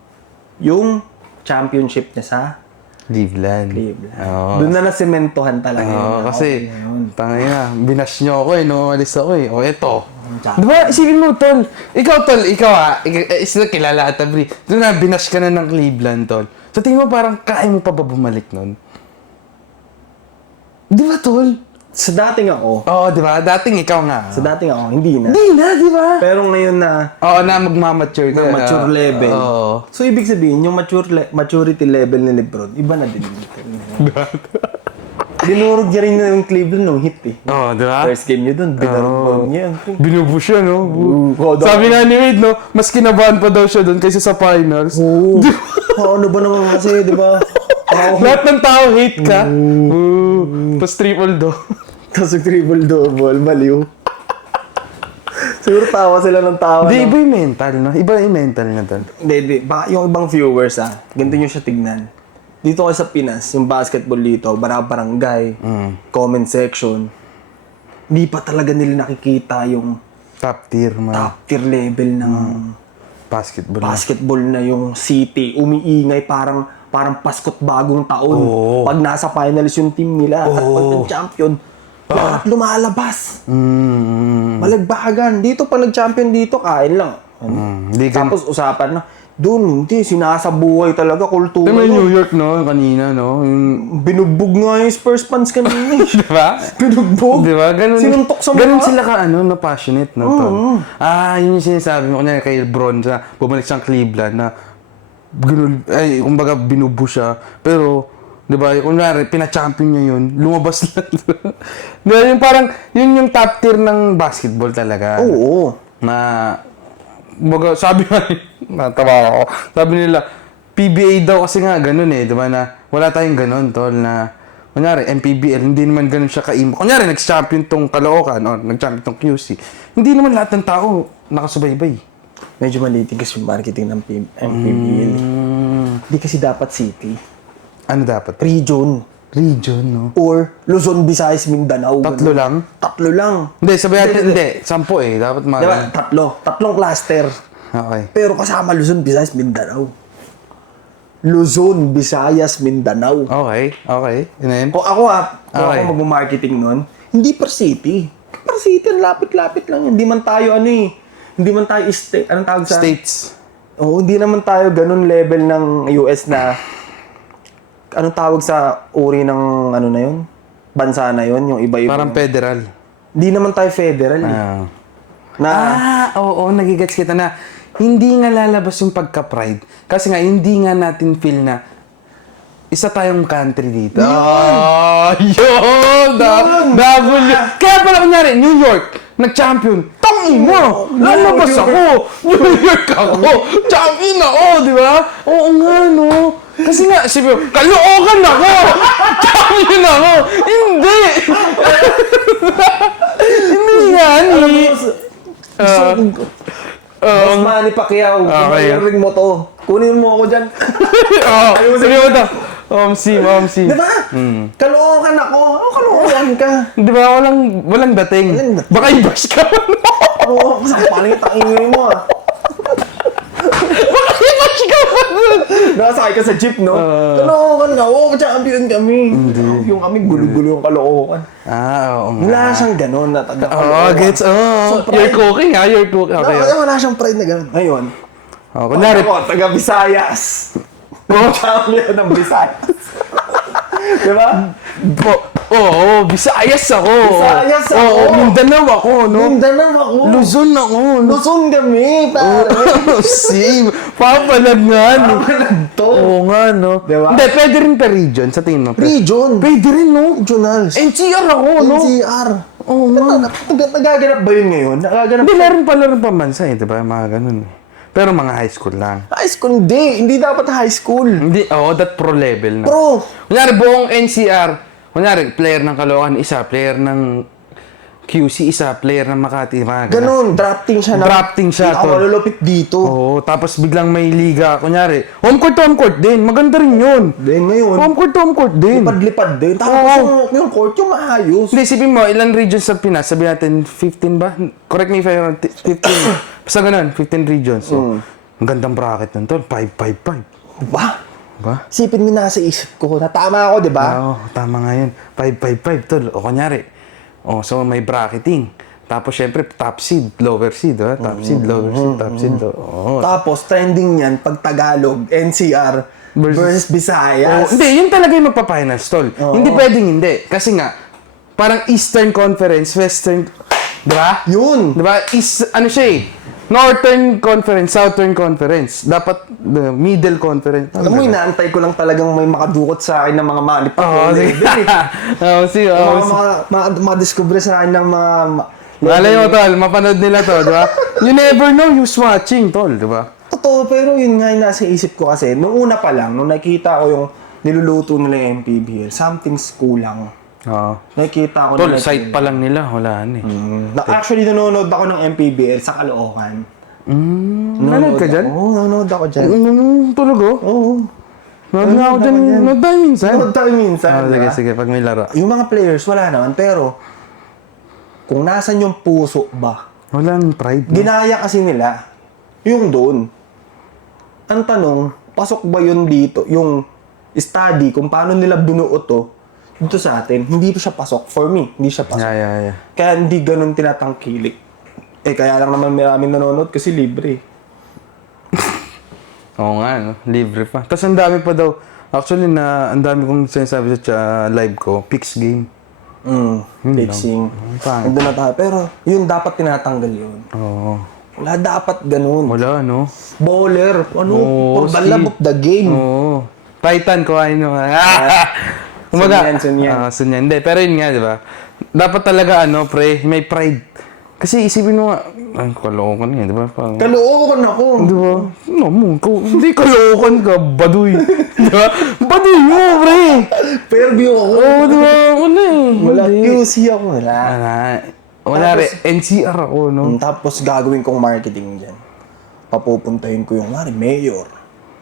yung championship niya sa Cleveland. Cleveland. Oo. Doon na nasementohan talaga Oo, yun. kasi, Okay, yun. tangina, binash nyo ako eh, no? Alis ako eh. O, eto. Tsaka- Di ba, isipin mo, tol. Ikaw isa kilala at abri. Doon na, binash ka na ng Cleveland, tol. So, tingin mo parang kaya mo pa ba bumalik nun? Di ba, tol? Sa dating ako, Oo, di ba? Dating ikaw nga. hindi na. Hindi na, di ba? Pero ngayon na, Oo na, magmamature ka. na mature level. Oo. So, ibig sabihin, yung maturity level ni Lebron, iba na din. Dinurog niya rin yung Cleveland nung hit eh. Oo, di ba? First game niya dun, binarog niya. Binubush siya, no? Oo, Sabi nga ni Wade, no? Mas kinabahan pa daw siya doon kaysa sa finals. Oo. Ano ba naman kasi, di ba? Lahat ng tao hate ka. Tapos triple do. Tapos yung triple double, baliw. Siguro tawa sila ng tawa. Di, no? iba yung mental, no? Iba yung mental na doon. Hindi. Baka yung ibang viewers ganito nyo siya tignan. Dito kasi sa Pinas, yung basketball dito, barangay, comment section, hindi pa talaga nila nakikita yung Top tier, man. top tier level ng Basketball. basketball na yung city. Umiingay parang Pasko't bagong taon. Oo. Pag nasa finals yung team nila at pag nag-champion, lahat lumalabas. Malagbagan. Dito pag nag-champion dito, kain lang. Hindi ka... Tapos usapan na, doon hindi, sinasabuhay talaga, kultura. May yun. New York, no? Kanina, no? Yung... Binugbog nga yung Spurs fans kanina. Di ba? Binugbog. Di ba? Ganun, Sinuntok sa ganun mukha. sila ka, na passionate, no? Tol? Yun yung sinasabi mo. Kunyari kay Bron, bumalik siyang Cleveland na kumbaga binubo siya. Pero, di ba, kunyari, pina-champion niya yun, lumabas lang. Di ba, yung parang, yun yung top tier ng basketball talaga. Oo. Na, kumbaga, sabi nga, natawa ako. Sabi nila, PBA daw kasi nga ganun eh, di ba, na wala tayong ganun, tol, na, kunyari, MPBL, hindi naman ganun siya kaimo. Kunyari, nag-champion tong Caloocan, o nag-champion tong QC. Hindi naman lahat ng tao nakasubaybay. Medyo malitig kasi yung marketing ng MPBL. Hindi kasi dapat city. Ano dapat? Region. Region, no? Or Luzon, Visayas, Mindanao. Tatlo ganun. lang? Tatlo lang. Hindi, sabi natin, hindi. 10 eh. Dapat Diba? Tatlong cluster. Okay. Pero kasama Luzon, Visayas, Mindanao. Luzon, Visayas, Mindanao. Okay. Yun na yun. Kung ako kung Okay. ako mag-marketing nun, hindi per city. Per city, ang lapit-lapit lang. Hindi man tayo hindi man tayo state, anong tawag sa... States. Oo, hindi naman tayo ganun level ng US na, anong tawag sa uri ng, ano na yun? Bansa na yun, yung iba-iba. Parang federal. Hindi naman tayo federal eh. Ah. Na, Oo, nagigets kita na hindi nga lalabas yung pagka-pride. Kasi nga, hindi nga natin feel na isa tayong country dito. Yun! Kaya pala kunyari, New York, nag-champion. Tangin mo! Lalabas ako! New York ako! Champion ako, di ba? Oo nga, no? Kasi nga, sabi ko, Caloocan ako! Champion ako! Hindi! Hindi yan eh! Boss Manny Pacquiao, Okay. ring mo to. Kunin mo ako dyan. Sige mo to. Omsi. Di ba? Caloocan ako. Ano Caloocan ka? Di ba, walang dating. Walang dating. Baka i-bash ka mo. Oo, sampaling ang ingay mo ah. Baka i-bash ka mo. Nakasakay ka sa jeep, no? Caloocan na. Oo, champion kami. Yung kami, gulo-gulo yung Caloocan. Oo nga. Wala siyang ganun na taga Gets. You're cooking ha? You're cooking. Okay. Wala siyang pride na ganun. Ngayon, Kunyari, ako, taga Visayas. Champion ng Visayas. Di ba? Visayas ako. Visayas ako. Oo, Mindanao ako, no? Mindanao ako. Luzon ako, no? Luzon kami, pare. Same. Papalag nga, no? Papalag to. Oo nga, no? Diba? Hindi, pwede rin per region, sa tingin mo. Region. Pwede rin, no? Regionals. NCR ako, no? NCR. Oo nga. Nagaganap ba yun ngayon? Nagaganap. Hindi, meron pa bansa eh, di ba? Mga ganun eh. Pero mga high school lang. High school, hindi. Hindi dapat high school. Hindi, that pro level na. Pro. Kunyari, buong NCR, kunyari, player ng Caloocan, isa, player ng QC, isa, player ng Makati, mga Ganun, drafting siya. Drafting siya, Hindi ako tol. malulupit dito. Oo, tapos biglang may liga. Kunyari, home court din. Maganda rin yun. Then ngayon, Home court din. lipad-lipad din. Tapos yung court, yung maayos. Hindi, isipin mo, ilan regions sa Pinas? Sabi natin, 15 ba? Correct me if I'm wrong, 15. Basta ganun, 15 regions. So, ang gandang bracket nun, tol. 5-5-5. Ba? Ba? Sipin mo nasa isip ko na tama ako, di ba? Oo, tama nga yun. 5-5-5, tol. O, kunyari. O, so may bracketing. Tapos, syempre, top seed, lower seed, ha? Top seed, lower seed, top seed. Oo. Tapos, trending yan pag Tagalog, NCR versus Visayas. Hindi, yun talaga yung magpa-finals, tol. Hindi pwedeng hindi. Kasi nga, parang Eastern Conference, Western, di ba? Yun. Di ba? Ano siya eh? Northern Conference, Southern Conference. Dapat the Middle Conference. Alam mo, inaantay ko lang talagang may makadukot sa akin ng mga manip. Oo, sige. Mga-discover sa akin ng mga... Malay mo, tol. Mapanood nila to, di ba? You never know who's watching, tol, di ba? Totoo, pero yun nga yung nasa isip ko kasi, nung una pa lang, nung nakita ko yung niluluto nila yung MPBL, something's kulang. Oo. Nakita ko Tol, na site pa lang nila. Wala eh. Actually, nanonood ako ng MPBL sa Caloocan. Nanonood ka dyan? Oo, nanonood ako dyan. Tulog oh. Oo. Nanonood nga ako dyan. Nanonood tayo minsan. Nanonood tayo minsan. diba? Sige. Pag may laro. Yung mga players, wala naman. Pero, kung nasan yung puso ba, Walang pride. No? ginaya kasi nila yung doon. Ang tanong, pasok ba yun dito? Yung study, kung paano nila binuo to, dito sa atin, hindi siya pasok. For me, hindi siya pasok. Yeah. Kaya hindi ganun tinatangkilik. Kaya lang naman maraming nanonood kasi libre. Oo nga, no? Libre pa. Tapos ang dami pa daw. Actually, ang dami kong sinasabi sa live ko, Pix game. Fixing. Pangit. Nandun na tayo. Pero, yun dapat tinatanggal yun. Oo. Wala dapat ganun. Wala, no? Baller. Ano? Oo, For the love of the game. Oo. Titan, kuhain nyo. Kumaga. Sunyan. Hindi, pero yun nga, di ba? Dapat talaga, may pride. Kasi isipin mo nga, ay, Caloocan nga, di ba? Kaloocan ako. Di ba? Hindi Caloocan ka, baduy. Di ba? Baduy mo, pre! Fairview ako. Oo, di ba? Wala eh. Wala. Hindi. QC ako. Wala. Wala rin. NCR ako, no? Tapos gagawin kong marketing dyan. Papupuntahin ko yung mayor.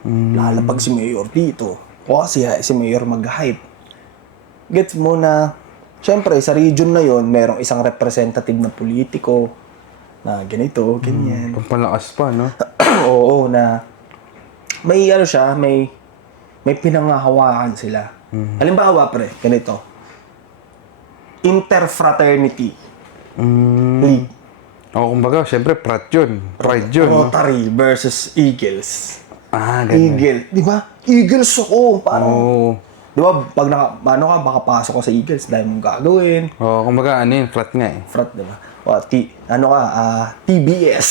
Lalapag si mayor dito. O kasi si mayor mag-hype. Gets mo na, syempre sa region na yon merong isang representative na politiko na ganito, ganyan. Pampalakas pa, no? Oo, na may siya, may pinangahawakan sila. Halimbawa, pre, ganito. Interfraternity League. Kumbaga, syempre, prat yun. Pride yun. No? Rotary versus Eagles. Ganun. Eagle. Di ba? Eagles ako. Parang, Oo. di ba, pag makapasok ko sa Eagles, dahil mong gagawin. Kumbaga, ano yun, prat nga eh. Frat, di ba? TBS.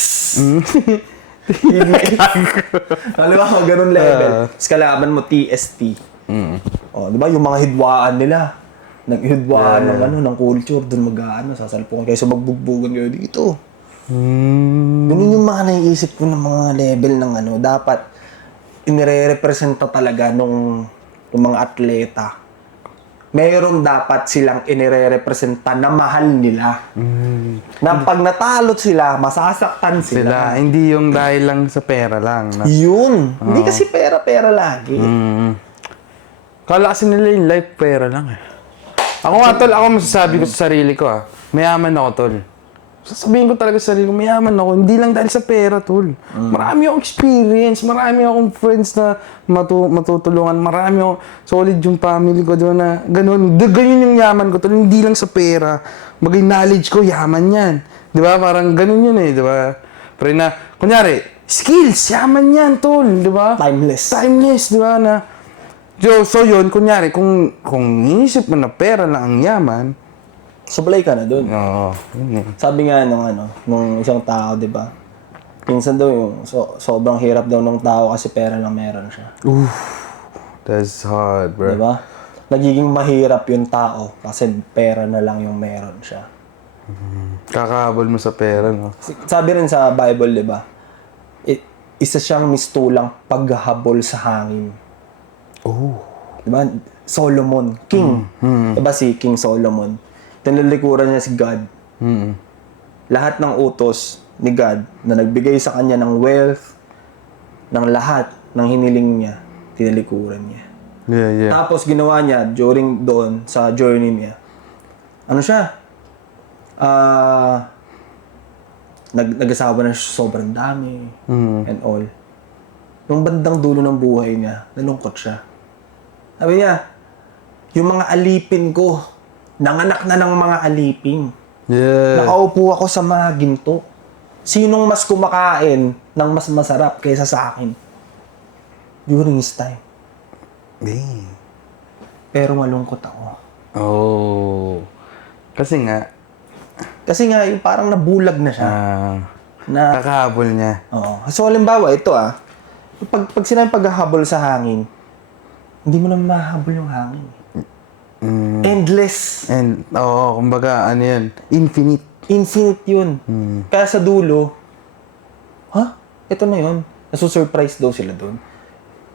TBS. Alam mo, ganun level. Tapos kalaban mo, TST. Di ba, yung mga hidwaan nila. Naghidwaan ng culture, dun sasalpukan kayo sa magbugbugan kayo dito. Ganun yung mga naiisip ko ng mga level ng dapat inire-representa talaga nung mga atleta. Meron dapat silang inire-representa na mahal nila. Na pag natalot sila, masasaktan sila. Hindi yung dahil lang sa pera lang. No? Yun. Hindi kasi pera-pera lagi. Kala kasi nila yung life pera lang eh. Ako nga tol, ako masasabi ko sa sarili ko mayaman ako tol. Sasabihin ko talaga sa sarili ko, mayaman ako. Hindi lang dahil sa pera tol. Marami akong experience, marami akong friends na matutulungan, marami akong solid yung family ko doon na ganun. Ganyan yung yaman ko tol, hindi lang sa pera. Maging knowledge ko, yaman yan. Di ba? Parang ganun yun eh, di ba? Pero na, kunyari, skills, yaman yan tol, di ba? Timeless, di ba? Na, so yun, kunyari, kung inisip mo na pera lang ang yaman, sablay ka na dun. Yun eh. Sabi nga nung isang tao, di ba? Minsan daw sobrang hirap daw ng tao kasi pera lang meron siya. That's hard, bro. Di ba? Nagiging mahirap yung tao kasi pera na lang yung meron siya. Kakahabol mo sa pera, no? Sabi rin sa Bible, di ba? Isa siyang mistulang paghahabol sa hangin. Di ba? Solomon, king. Di ba si King Solomon? Tinalikuran niya si God. Lahat ng utos ni God na nagbigay sa kanya ng wealth, ng lahat ng hiniling niya, tinalikuran niya. Yeah. Tapos ginawa niya during doon sa journey niya. Ano siya? Nag-asawa na siya, sobrang dami and all. Nung bandang dulo ng buhay niya, nalungkot siya. Sabi niya, yung mga alipin ko, nanganak na ng mga alipin. Yeah. Nakaupo ako sa mga ginto. Sinong mas kumakain ng mas masarap kaysa sa akin? During his time. Pero malungkot ako. Kasi nga, yung parang nabulag na siya. kakahabol niya. Oo. So, halimbawa, ito pag sinabing paghahabol sa hangin, hindi mo na mahabol yung hangin. Endless. Kumbaga, ano yun, infinite. Infinite yun. Kaya sa dulo, ito na yun. Nasusurprise daw sila doon.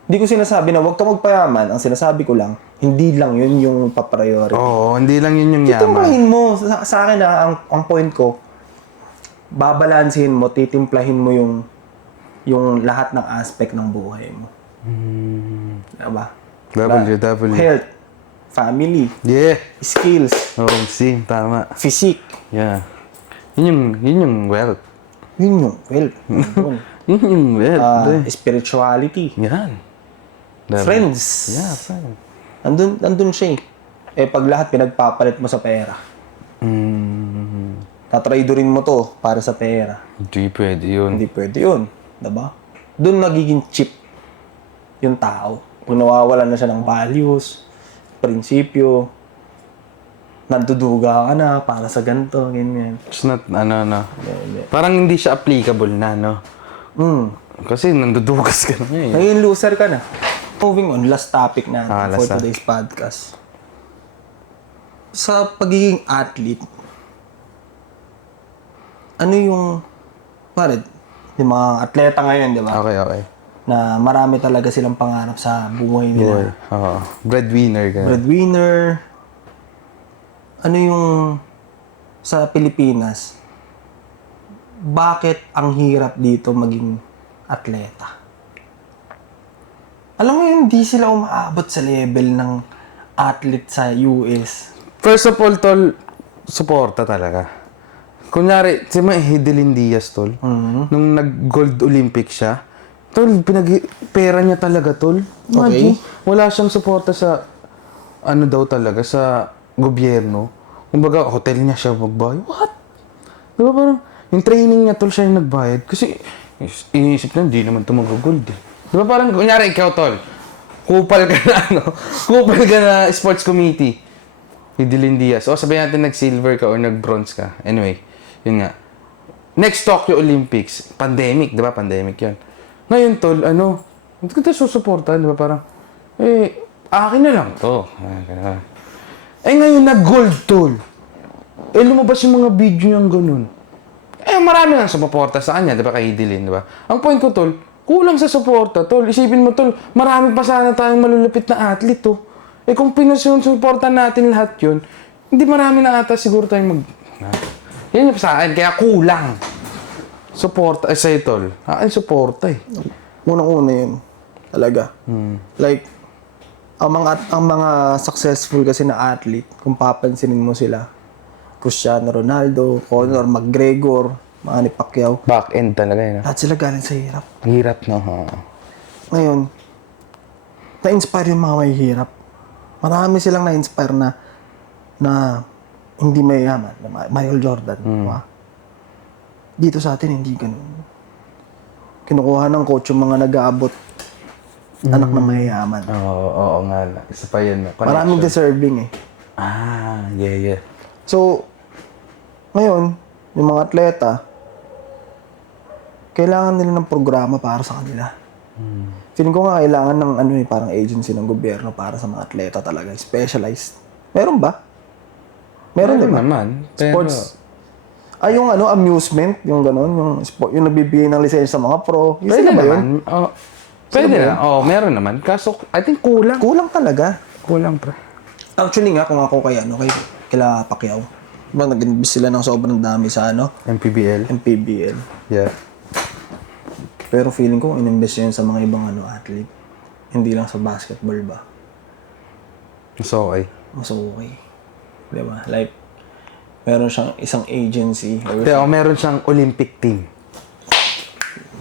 Hindi ko sinasabi na huwag ka magpayaman. Ang sinasabi ko lang, hindi lang yun yung papriority. Hindi lang yun yung yaman. Titimplahin mo. Sa akin ang point ko, babalansin mo, titimplahin mo yung lahat ng aspect ng buhay mo. Diba? W. Health, family, Yeah. skills, Tama. physique. Yeah. Yun yung wealth. Yun yung wealth. Yun yung wealth. Spirituality. Yan. Friends. Yeah, friends. Andun siya eh. Pag lahat pinagpapalit mo sa pera. Tatraidorin mo to para sa pera. Hindi pwede yun. Hindi pwede yun. Diba? Doon nagiging cheap yung tao. Kung nawawalan na siya ng values, prinsipyo, nanduduga ka na para sa ganito, ganyan. It's not, parang hindi siya applicable na, no? Kasi nandudugas ka na ngayon. Naging loser ka na. Moving on, last topic natin for last today's podcast. Sa pagiging athlete, ano yung, yung mga atleta ngayon, di ba? Okay. Na marami talaga silang pangarap sa buhay nila. Breadwinner ka. Breadwinner. Ano yung sa Pilipinas, bakit ang hirap dito maging atleta? Alam mo yun, hindi sila umaabot sa level ng athlete sa US. First of all, tol, suporta talaga. Kunyari, si Hidelin Diaz, tol, nung nag-gold Olympic siya, tol, pera niya talaga, tol. Imagine, wala siyang suporta sa, talaga, sa gobyerno. Kumbaga, hotel niya siya magbayo. What? Diba parang, Yung training niya, tol, siya yung nagbayad. Kasi, iniisip na, hindi naman ito mag-gold eh. Di ba parang, kunyari ikaw, tol, kupal ka na, kupal ka na sports committee. Idilin Diaz. O, sabihin natin nag-silver ka or nag-bronze ka. Anyway, yun nga. Next Tokyo Olympics, pandemic, di ba? Pandemic yan. Ngayon, tol, hindi ko tayo susuportahan, di ba? Parang, akin na lang to. Ngayon, nag-gold, tol. Lumabas yung mga video niyang ganun. Marami nang sumuporta sa kanya, di ba? Kay Idilin, di ba? Ang point ko, tol, kulang sa suporta, tol. Isipin mo, tol, marami pa sana tayong malulupit na athlete, to. Kung pinusuporta natin lahat yun, hindi marami na ata siguro tayong Yan yung sa akin, kaya kulang. Suporta, sa'yo, tol. Suporta eh. Unang-una yun. Talaga. Like, ang mga successful kasi na athlete, kung papansinin mo sila, Cristiano Ronaldo, Conor McGregor, Manny Pacquiao, Back end talaga yun. lahat sila galing sa hirap. Ang hirap, no? Ngayon, na-inspire yung mga may hirap. Marami silang na-inspire na hindi mayayaman. Michael Jordan. Diba? Dito sa atin, hindi ganun. Kinukuha ng coach yung mga nag-aabot anak na mayayaman. Oo nga. Isa pa yun. Maraming deserving eh. Yeah. So, ngayon, yung mga atleta, kailangan nila ng programa para sa kanila. Feeling ko nga kailangan ng parang agency ng gobyerno para sa mga atleta talaga, specialized. Meron ba? Meron diba? Naman. Sports. Yung amusement, yung gano'n, yung sport, yung nagbibigay ng lisensya sa mga pro. Yung Pwede sila ba naman. yun? Pwede na. Meron naman. Kaso, I think kulang. Kulang talaga. Kulang, pre. Actually nga, kung ako kila Pacquiao, diba nag-invest sila ng sobrang dami sa MPBL. Yeah. Pero feeling ko, in-invest yun sa mga ibang athlete. Hindi lang sa basketball ba? Mas okay. Mas okay. Diba? Like, meron siyang isang agency. Meron siyang Olympic team.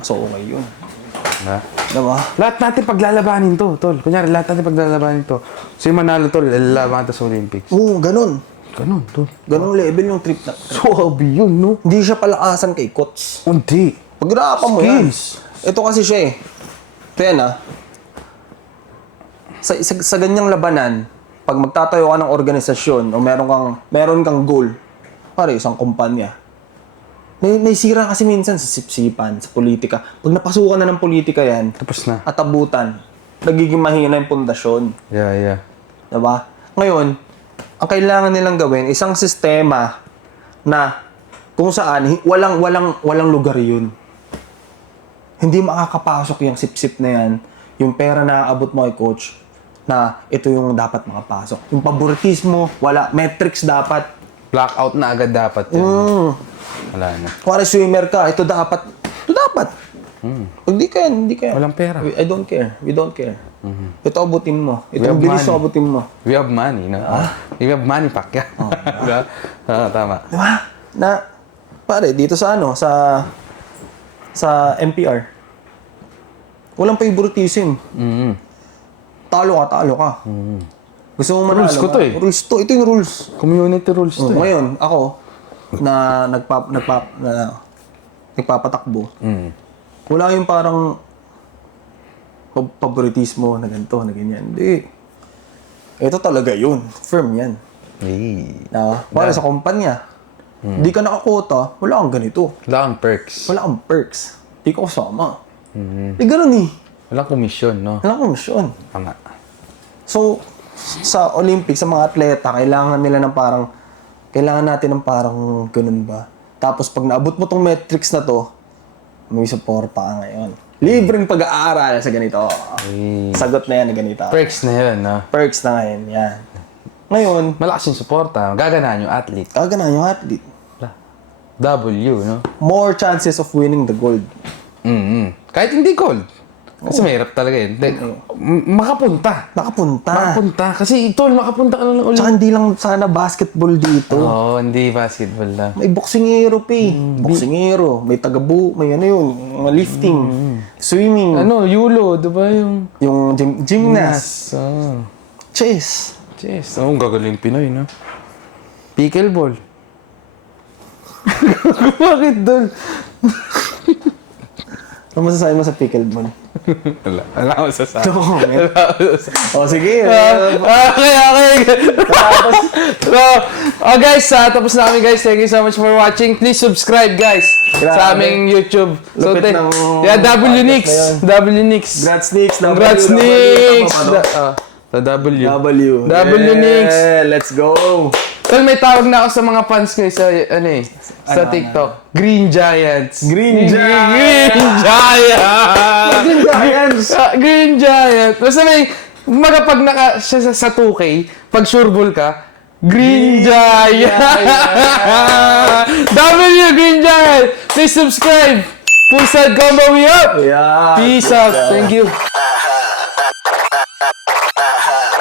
Mas okay yun. Diba? Diba? Lahat natin paglalabanin to, tol. Kunyari, lahat natin paglalabanin to. So yung manalo, tol, lalaban sa Olympics. Oo, ganun. Ganun, tol. Ganung level yung trip na. Sabi yun, no? Hindi siya palakasan kay coach. Hindi. Paghirapan mo yan. Skills. Ito kasi siya eh. Ito yan Sa ganyang labanan, pag magtatayo ka ng organisasyon o meron kang goal, pare isang kumpanya, may sira kasi minsan sa sipsipan, sa politika. Pag napasukan na ng politika yan, Tapos na. at abutan, nagiging mahina yung pundasyon. Yeah. Diba? Ngayon, ang kailangan nilang gawin, isang sistema na kung saan walang lugar yun. Hindi makakapasok yung sip-sip na yan, yung pera na aabot mo kay coach, na ito yung dapat makapasok. Yung favoritismo, wala. Metrics dapat. Blackout na agad dapat yun. Wala na. Kung swimmer ka, ito dapat. Pag di ka yan, hindi ka yan. Walang pera. I don't care. We don't care. Ito abutin mo. Ito We ang have bilis money. na abutin mo. We have money, no? We have money, Pacquiao. Diba? Tama. Diba? Pare, dito sa sa NPR, walang favoritism. Talo ka. Gusto mo manalo. Rules ko to eh. Rules to. Ito yung rules. Community rules to. Ngayon, ako, na nagpapatakbo, wala yung parang favoritismo na ganito, na ganyan. Hindi. Ito talaga yun. Firm yan. Para sa kumpanya. Di ka nakakota, wala kang ganito. Wala kang perks. Wala kang perks. Di ka kasama. Ganun eh. Walang komisyon, no? Wala kang komisyon. Tama. So, sa Olympics, sa mga atleta, kailangan natin ng parang ganun ba? Tapos pag naabot mo tong metrics na to, may suporta ka ngayon. Libreng pag-aaral sa ganito. Sagot na yan na ganito. Perks na yun, no? Perks na ngayon, yan. Ngayon, Malakas yung suporta. Gaganahan yung athlete. kaganahan yung athlete. W, no? More chances of winning the gold. Kahit hindi gold. Kasi mahirap talaga yun. Makapunta. Nakapunta. Kasi tol, makapunta ka na lang ulit. Tsaka hindi lang sana basketball dito. Oo, hindi basketball lang. May boksingero pa eh. Boksingero, may may mga lifting, swimming, Yulo, di ba yung... yung gymnast, Chess. chess. Ang gagaling Pinoy, no? Pickleball. Bakit doon? Ano masasabi mo sa pickleball? Wala ko sasabi. No comment. O sige. Okay. So, guys, tapos na kami guys. Thank you so much for watching. Please subscribe guys sa Grabe. aming YouTube. So, Lupit ng yeah, WNix. podcast na WNix. Congrats, Nix. Congrats, Nix. Sa W. W. Nix. Yeah, let's go. Tol, may tawag na ako sa mga fans ko sa, sa Ano, TikTok. Green Giants. Green Giants. Green Giants. Green Giants. Green Giants. Basta may, pag naka siya sa 2K, pag sureball ka, Green Giant. W Green Giant. Please subscribe. Full side combo, we up. Yeah. Peace out. Thank you.